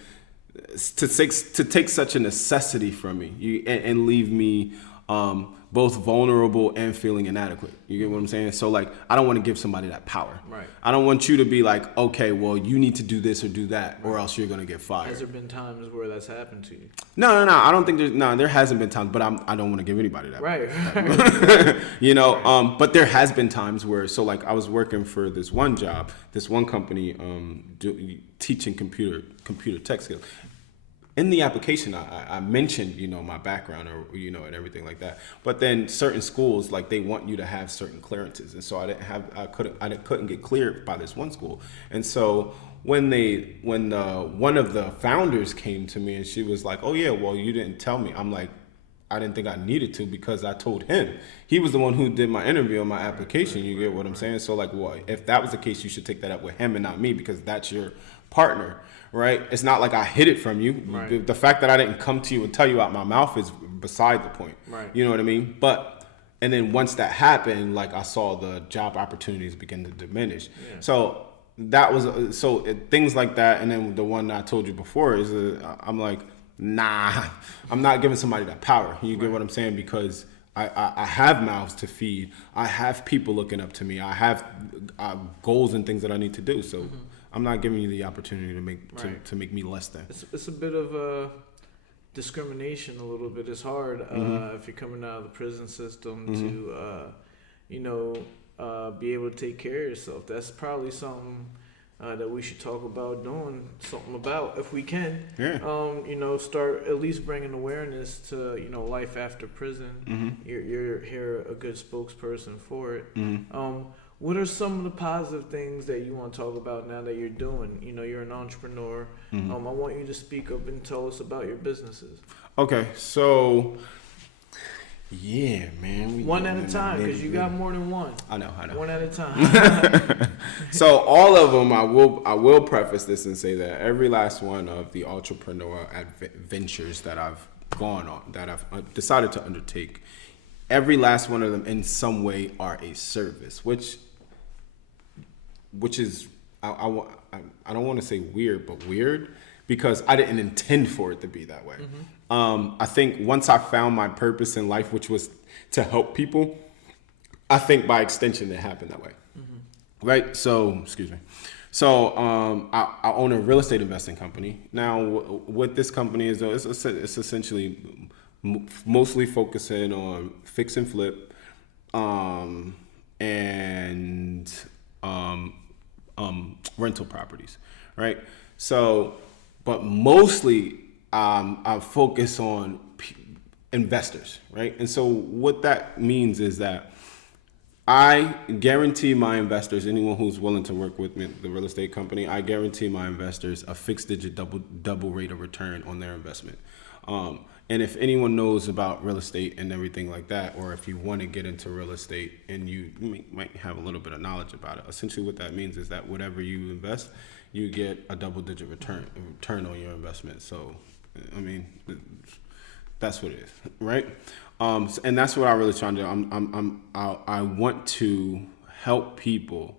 to take such a necessity from me and leave me both vulnerable and feeling inadequate. You get what I'm saying? So like, I don't want to give somebody that power. Right. I don't want you to be like, okay, well, you need to do this or do that, or else you're gonna get fired. Has there been times where that's happened to you? No. I don't think there hasn't been times, but I don't want to give anybody that. Right. You know, but there has been times where, so like I was working for this one job, this one company, teaching computer tech skills. In the application, I mentioned, you know, my background or, you know, and everything like that. But then certain schools, like, they want you to have certain clearances. And so I couldn't get cleared by this one school. And so when one of the founders came to me and she was like, oh yeah, well, you didn't tell me. I'm like, I didn't think I needed to because I told him. He was the one who did my interview on my application. You get what I'm saying? So like, well, if that was the case, you should take that up with him and not me because that's your partner. Right? It's not like I hid it from you. Right. The fact that I didn't come to you and tell you out my mouth is beside the point. Right. You know what I mean? And then once that happened, like I saw the job opportunities begin to diminish. Yeah. So that was, things like that. And then the one that I told you before is, I'm like, nah, I'm not giving somebody that power. You get what I'm saying? Because I have mouths to feed. I have people looking up to me. I have goals and things that I need to do. So I'm not giving you the opportunity to make me less than. It's a bit of discrimination a little bit. It's hard if you're coming out of the prison system to, be able to take care of yourself. That's probably something that we should talk about doing something about if we can. Yeah. Start at least bringing awareness to, life after prison. You're here a good spokesperson for it. What are some of the positive things that you want to talk about now that you're doing? You're an entrepreneur. I want you to speak up and tell us about your businesses. Okay, so yeah, man. One at a time, because you got more than one. I know. One at a time. So all of them, I will preface this and say that every last one of the entrepreneur adventures that I've gone on, that I've decided to undertake, every last one of them in some way are a service, which is I don't want to say weird, but weird because I didn't intend for it to be that way. I think once I found my purpose in life, which was to help people, I think by extension it happened that way. Right? So, excuse me. So I own a real estate investing company. Now, what this company is, it's essentially mostly focusing on fix and flip, and rental properties, right? So, but mostly I focus on investors, right? And so what that means is that I guarantee my investors, anyone who's willing to work with me, the real estate company, I guarantee my investors a fixed digit double rate of return on their investment. And if anyone knows about real estate and everything like that, or if you want to get into real estate and you might have a little bit of knowledge about it, essentially what that means is that whatever you invest, you get a double digit return on your investment. So, I mean, that's what it is, right? And that's what I really trying to do. I want to help people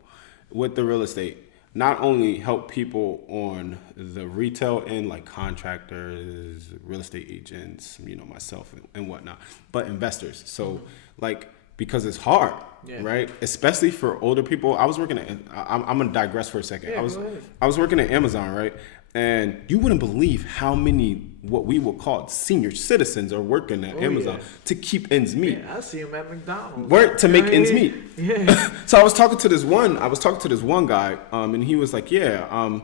with the real estate. Not only help people on the retail end, like contractors, real estate agents, myself and whatnot, but investors. So, because it's hard, right? Especially for older people. I was working I'm gonna digress for a second. Yeah, I was working at Amazon, right? And you wouldn't believe how many what we would call senior citizens are working at Amazon to keep ends meet. Yeah, I see them at McDonald's. Work to make ends meet. Yeah. So I was talking to this one guy, and he was like, I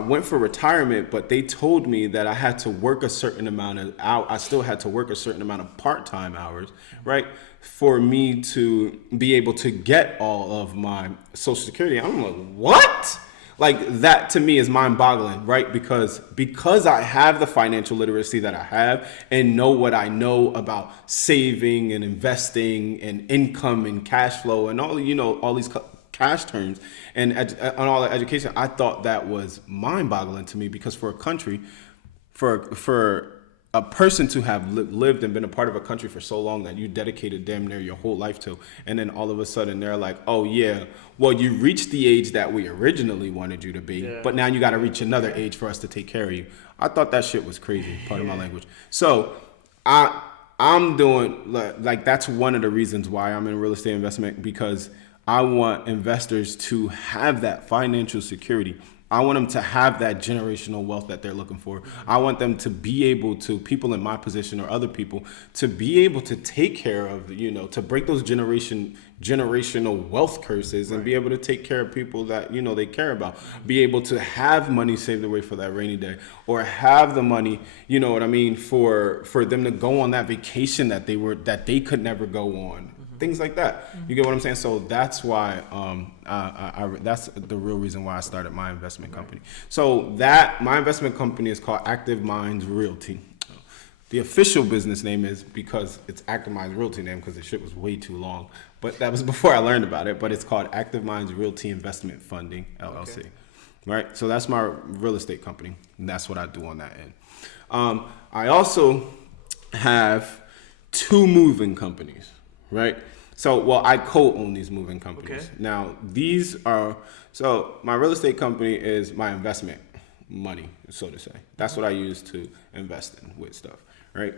went for retirement, but they told me that I had to work a certain amount of hours. I still had to work a certain amount of part-time hours, right? For me to be able to get all of my Social Security. I'm like, what? Like, that to me is mind-boggling, right? Because I have the financial literacy that I have and know what I know about saving and investing and income and cash flow and all these cash terms and all the education, I thought that was mind-boggling to me, because for a country, for a person to have lived and been a part of a country for so long that you dedicated damn near your whole life to, and then all of a sudden they're like, oh yeah, well, you reached the age that we originally wanted you to be, but now you got to reach another age for us to take care of you. I thought that shit was crazy, pardon my language. So I'm doing, like, that's one of the reasons why I'm in real estate investment, because I want investors to have that financial security. I want them to have that generational wealth that they're looking for. I want them to be able to, people in my position or other people, to be able to take care of, to break those generational wealth curses and be able to take care of people that, they care about. Be able to have money saved away for that rainy day, or have the money, for them to go on that vacation that they could never go on. Things like that. You get what I'm saying? So that's why that's the real reason why I started my investment company. So my investment company is called Active Minds Realty. The official business name is, because it's Active Minds Realty name, because the shit was way too long. But that was before I learned about it. But it's called Active Minds Realty Investment Funding, LLC. Okay. Right? So that's my real estate company. And that's what I do on that end. I also have 2 moving companies. Right? So, I co-own these moving companies. Okay. Now, my real estate company is my investment money, so to say. That's what I use to invest in with stuff, right?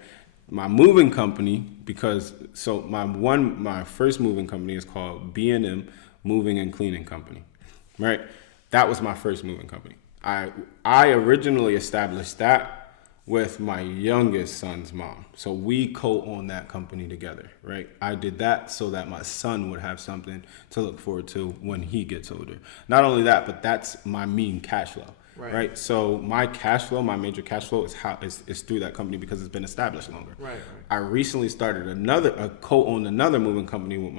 My moving company, my first moving company is called B&M Moving and Cleaning Company, right? That was my first moving company. I originally established that with my youngest son's mom. So we co-own that company together, right? I did that so that my son would have something to look forward to when he gets older. Not only that, but that's my main cash flow, right? So my cash flow, my major cash flow is through that company, because it's been established longer. Right. I recently started co-owned another moving company with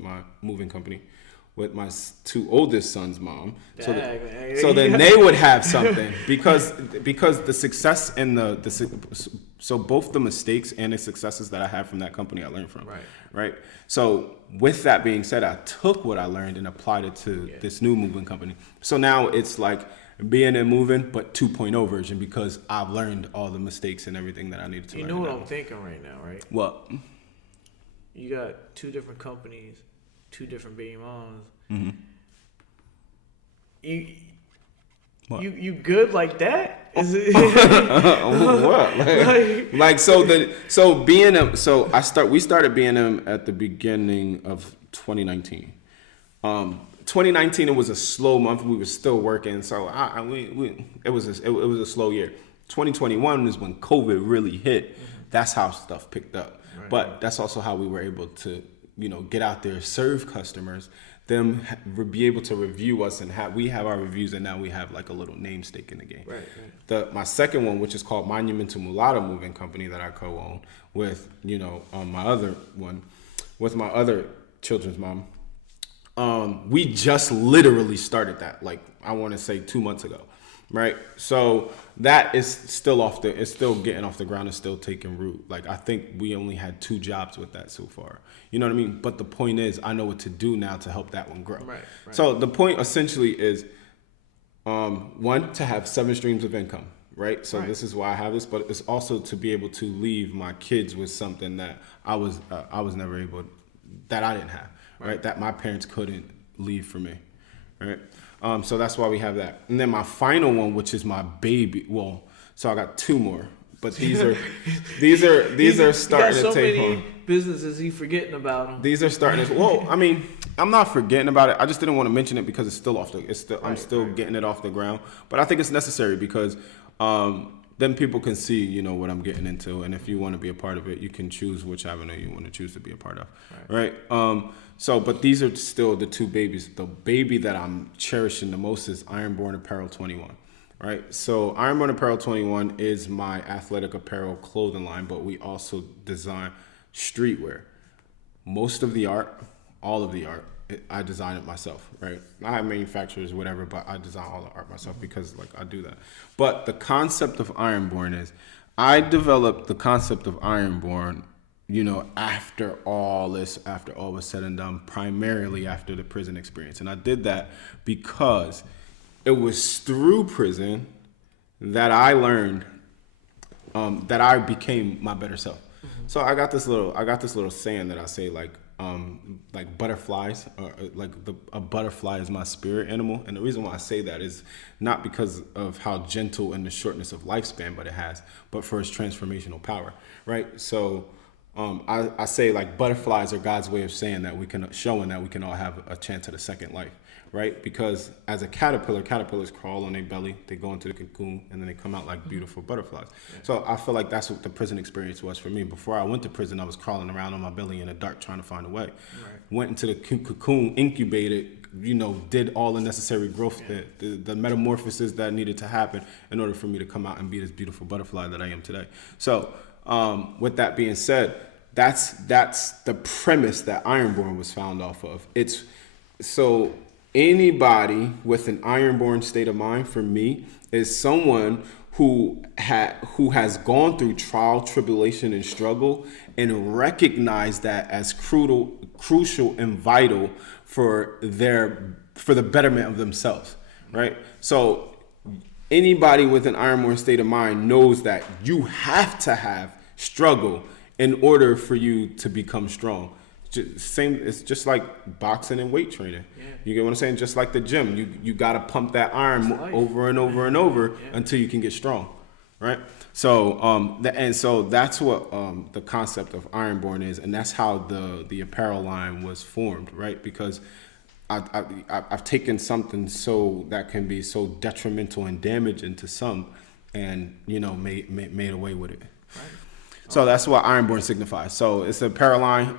my moving company with my 2 oldest sons' mom, so then they would have something, because the success and so both the mistakes and the successes that I have from that company I learned from, right? So with that being said, I took what I learned and applied it to this new moving company. So now it's like being in moving, but 2.0 version, because I've learned all the mistakes and everything that I needed to learn. You know what I'm thinking right now, right? What? You got 2 different companies, 2 different baby moms. Mm-hmm. You good like that? Is it what? We started B&M at the beginning of 2019. 2019, it was a slow month. We were still working, so it was a slow year. 2021 is when COVID really hit. That's how stuff picked up. Right. But that's also how we were able to, get out there, serve customers, them be able to review us, and we have our reviews, and now we have like a little name stake in the game. Right. My second one, which is called Monumental Mulatto Moving Company, that I co-own with, my other one, with my other children's mom. We just literally started that, like, I want to say 2 months ago. Right. So that is still it's still getting off the ground. It's still taking root. Like, I think we only had 2 jobs with that so far. You know what I mean? But the point is, I know what to do now to help that one grow. Right. So the point essentially is, one, to have 7 streams of income. Right. So this is why I have this, but it's also to be able to leave my kids with something that I was never able, that I didn't have. Right. That my parents couldn't leave for me. Right. So that's why we have that. And then my final one, which is my baby. Well, so I got 2 more, but these are starting to take many on. businesses, he forgetting about them. These are starting to. Well, I mean, I'm not forgetting about it. I just didn't want to mention it because it's still off the. I'm still getting it off the ground. But I think it's necessary because then people can see, what I'm getting into, and if you want to be a part of it, you can choose which avenue you want to choose to be a part of. Right. So, but these are still the 2 babies. The baby that I'm cherishing the most is IronBorn Apparel 21, right? So IronBorn Apparel 21 is my athletic apparel clothing line, but we also design streetwear. Most of the art, all of the art, I design it myself, right? I have manufacturers, whatever, but I design all the art myself because, like, I do that. But the concept of IronBorn is, I developed the concept of IronBorn, after all was said and done, primarily after the prison experience. And I did that because it was through prison that I learned, that I became my better self. Mm-hmm. So I got this little saying that I say, like butterflies, a butterfly is my spirit animal. And the reason why I say that is not because of how gentle and the shortness of lifespan, but for its transformational power, right? So I say, like, butterflies are God's way of saying that showing that we can all have a chance at a second life, right? Because as a caterpillars crawl on their belly, they go into the cocoon, and then they come out like beautiful butterflies. Yeah. So I feel like that's what the prison experience was for me. Before I went to prison, I was crawling around on my belly in the dark trying to find a way. Right. Went into the cocoon, incubated, did all the necessary growth, the metamorphosis that needed to happen in order for me to come out and be this beautiful butterfly that I am today. So with that being said, that's the premise that IronBorn was found off of. It's so anybody with an IronBorn state of mind, for me, is someone who has gone through trial, tribulation, and struggle, and recognized that as crucial and vital for the betterment of themselves, right? So anybody with an IronBorn state of mind knows that you have to have struggle in order for you to become strong. It's just like boxing and weight training. Yeah. You get what I'm saying? Just like the gym, you got to pump that iron over and over and over until you can get strong, right? So so that's what the concept of IronBorn is, and that's how the apparel line was formed, right? Because I've taken something that can be so detrimental and damaging to some, and made away with it. Right. So that's what IronBorn signifies. So it's a apparel line.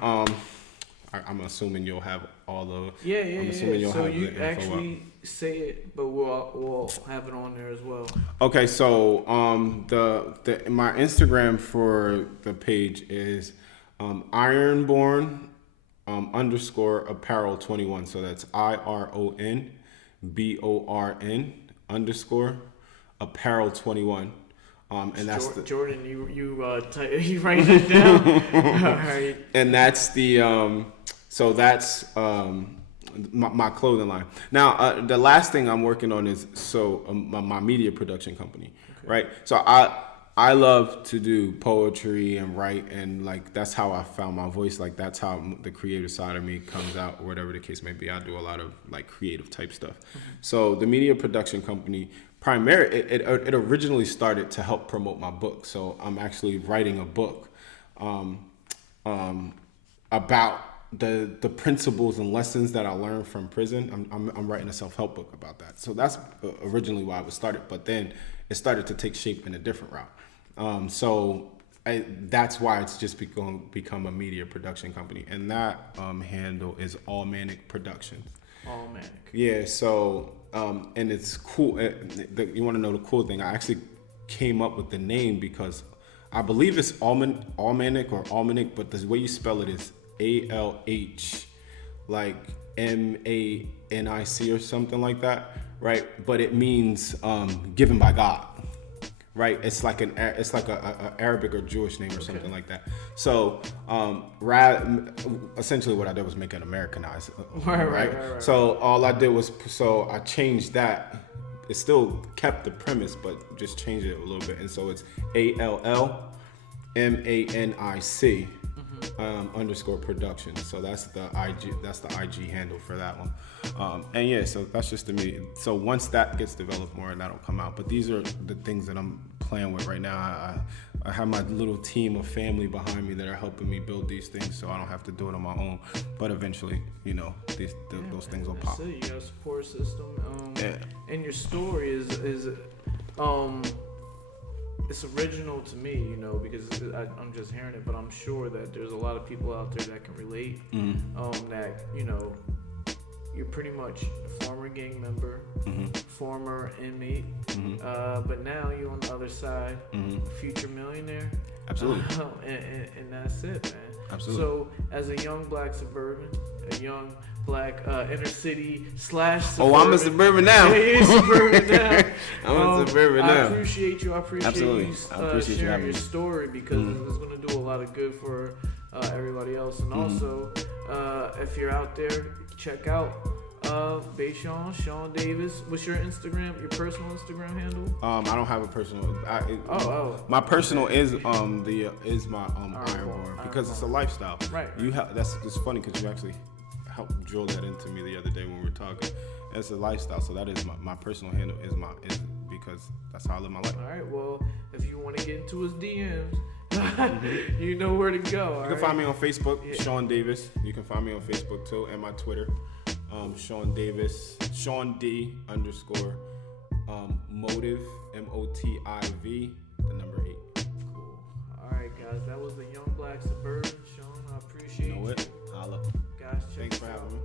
I'm assuming you'll have all the. I'm assuming you'll so have you the info actually say it, but we'll have it on there as well. Okay, so my Instagram for the page is IronBorn _ apparel 21. So that's IronBorn _ apparel 21. And that's Jordan, you write that down. All right. And that's the that's my clothing line. Now, the last thing I'm working on is my media production company, right? So I love to do poetry and write, and like that's how I found my voice. Like that's how the creative side of me comes out, or whatever the case may be. I do a lot of like creative type stuff. Mm-hmm. So the media production company. It originally started to help promote my book. So I'm actually writing a book about the principles and lessons that I learned from prison. I'm writing a self-help book about that. So that's originally why it was started. But then it started to take shape in a different route. So that's why it's just become a media production company, and that handle is All Manic Productions. All Manic. Yeah. So and it's cool. You want to know the cool thing? I actually came up with the name because I believe it's Almanic or Almanic, but the way you spell it is ALH, like MANIC or something like that, right? But it means given by God. Right, it's like a Arabic or Jewish name or something like that. So, essentially, what I did was make it Americanized. Right. So all I did was I changed that. It still kept the premise, but just changed it a little bit. And so it's ALLMANIC _ production. So that's the IG handle for that one. And yeah, so that's just to me. So once that gets developed more, that'll come out. But these are the things that I'm playing with right now. I have my little team of family behind me that are helping me build these things, so I don't have to do it on my own. But eventually, those things will pop. That's it. You got a support system. And your story is it's original to me, because I'm just hearing it, but I'm sure that there's a lot of people out there that can relate. That you're pretty much a former gang member, former inmate, but now you're on the other side, future millionaire. Absolutely. And that's it, man. Absolutely. So, as a young black suburban, a young black inner city / suburban. Oh, I'm a suburban now. Yeah, suburban now. I'm a suburban now. I appreciate you. I appreciate Absolutely. you I appreciate you sharing your having me. story, because it's going to do a lot of good for everybody else. And also, if you're out there, check out Shawn Davis. What's your Instagram? Your personal Instagram handle? I don't have a personal. My personal is my IronBorn, because it's a lifestyle. Right. It's funny because you actually helped drill that into me the other day when we were talking. It's a lifestyle, so that is my personal handle is because that's how I live my life. All right. Well, if you want to get into his DMs, you know where to go. You can find me on Facebook, Shawn Davis. You can find me on Facebook too, and my Twitter, Shawn Davis, Shawn D _ motive MOTIV, the number 8. Cool. All right, guys. That was the Young Black Suburban. Shawn, I appreciate you. Know it. Holla. Guys, check Thanks it for out. having me.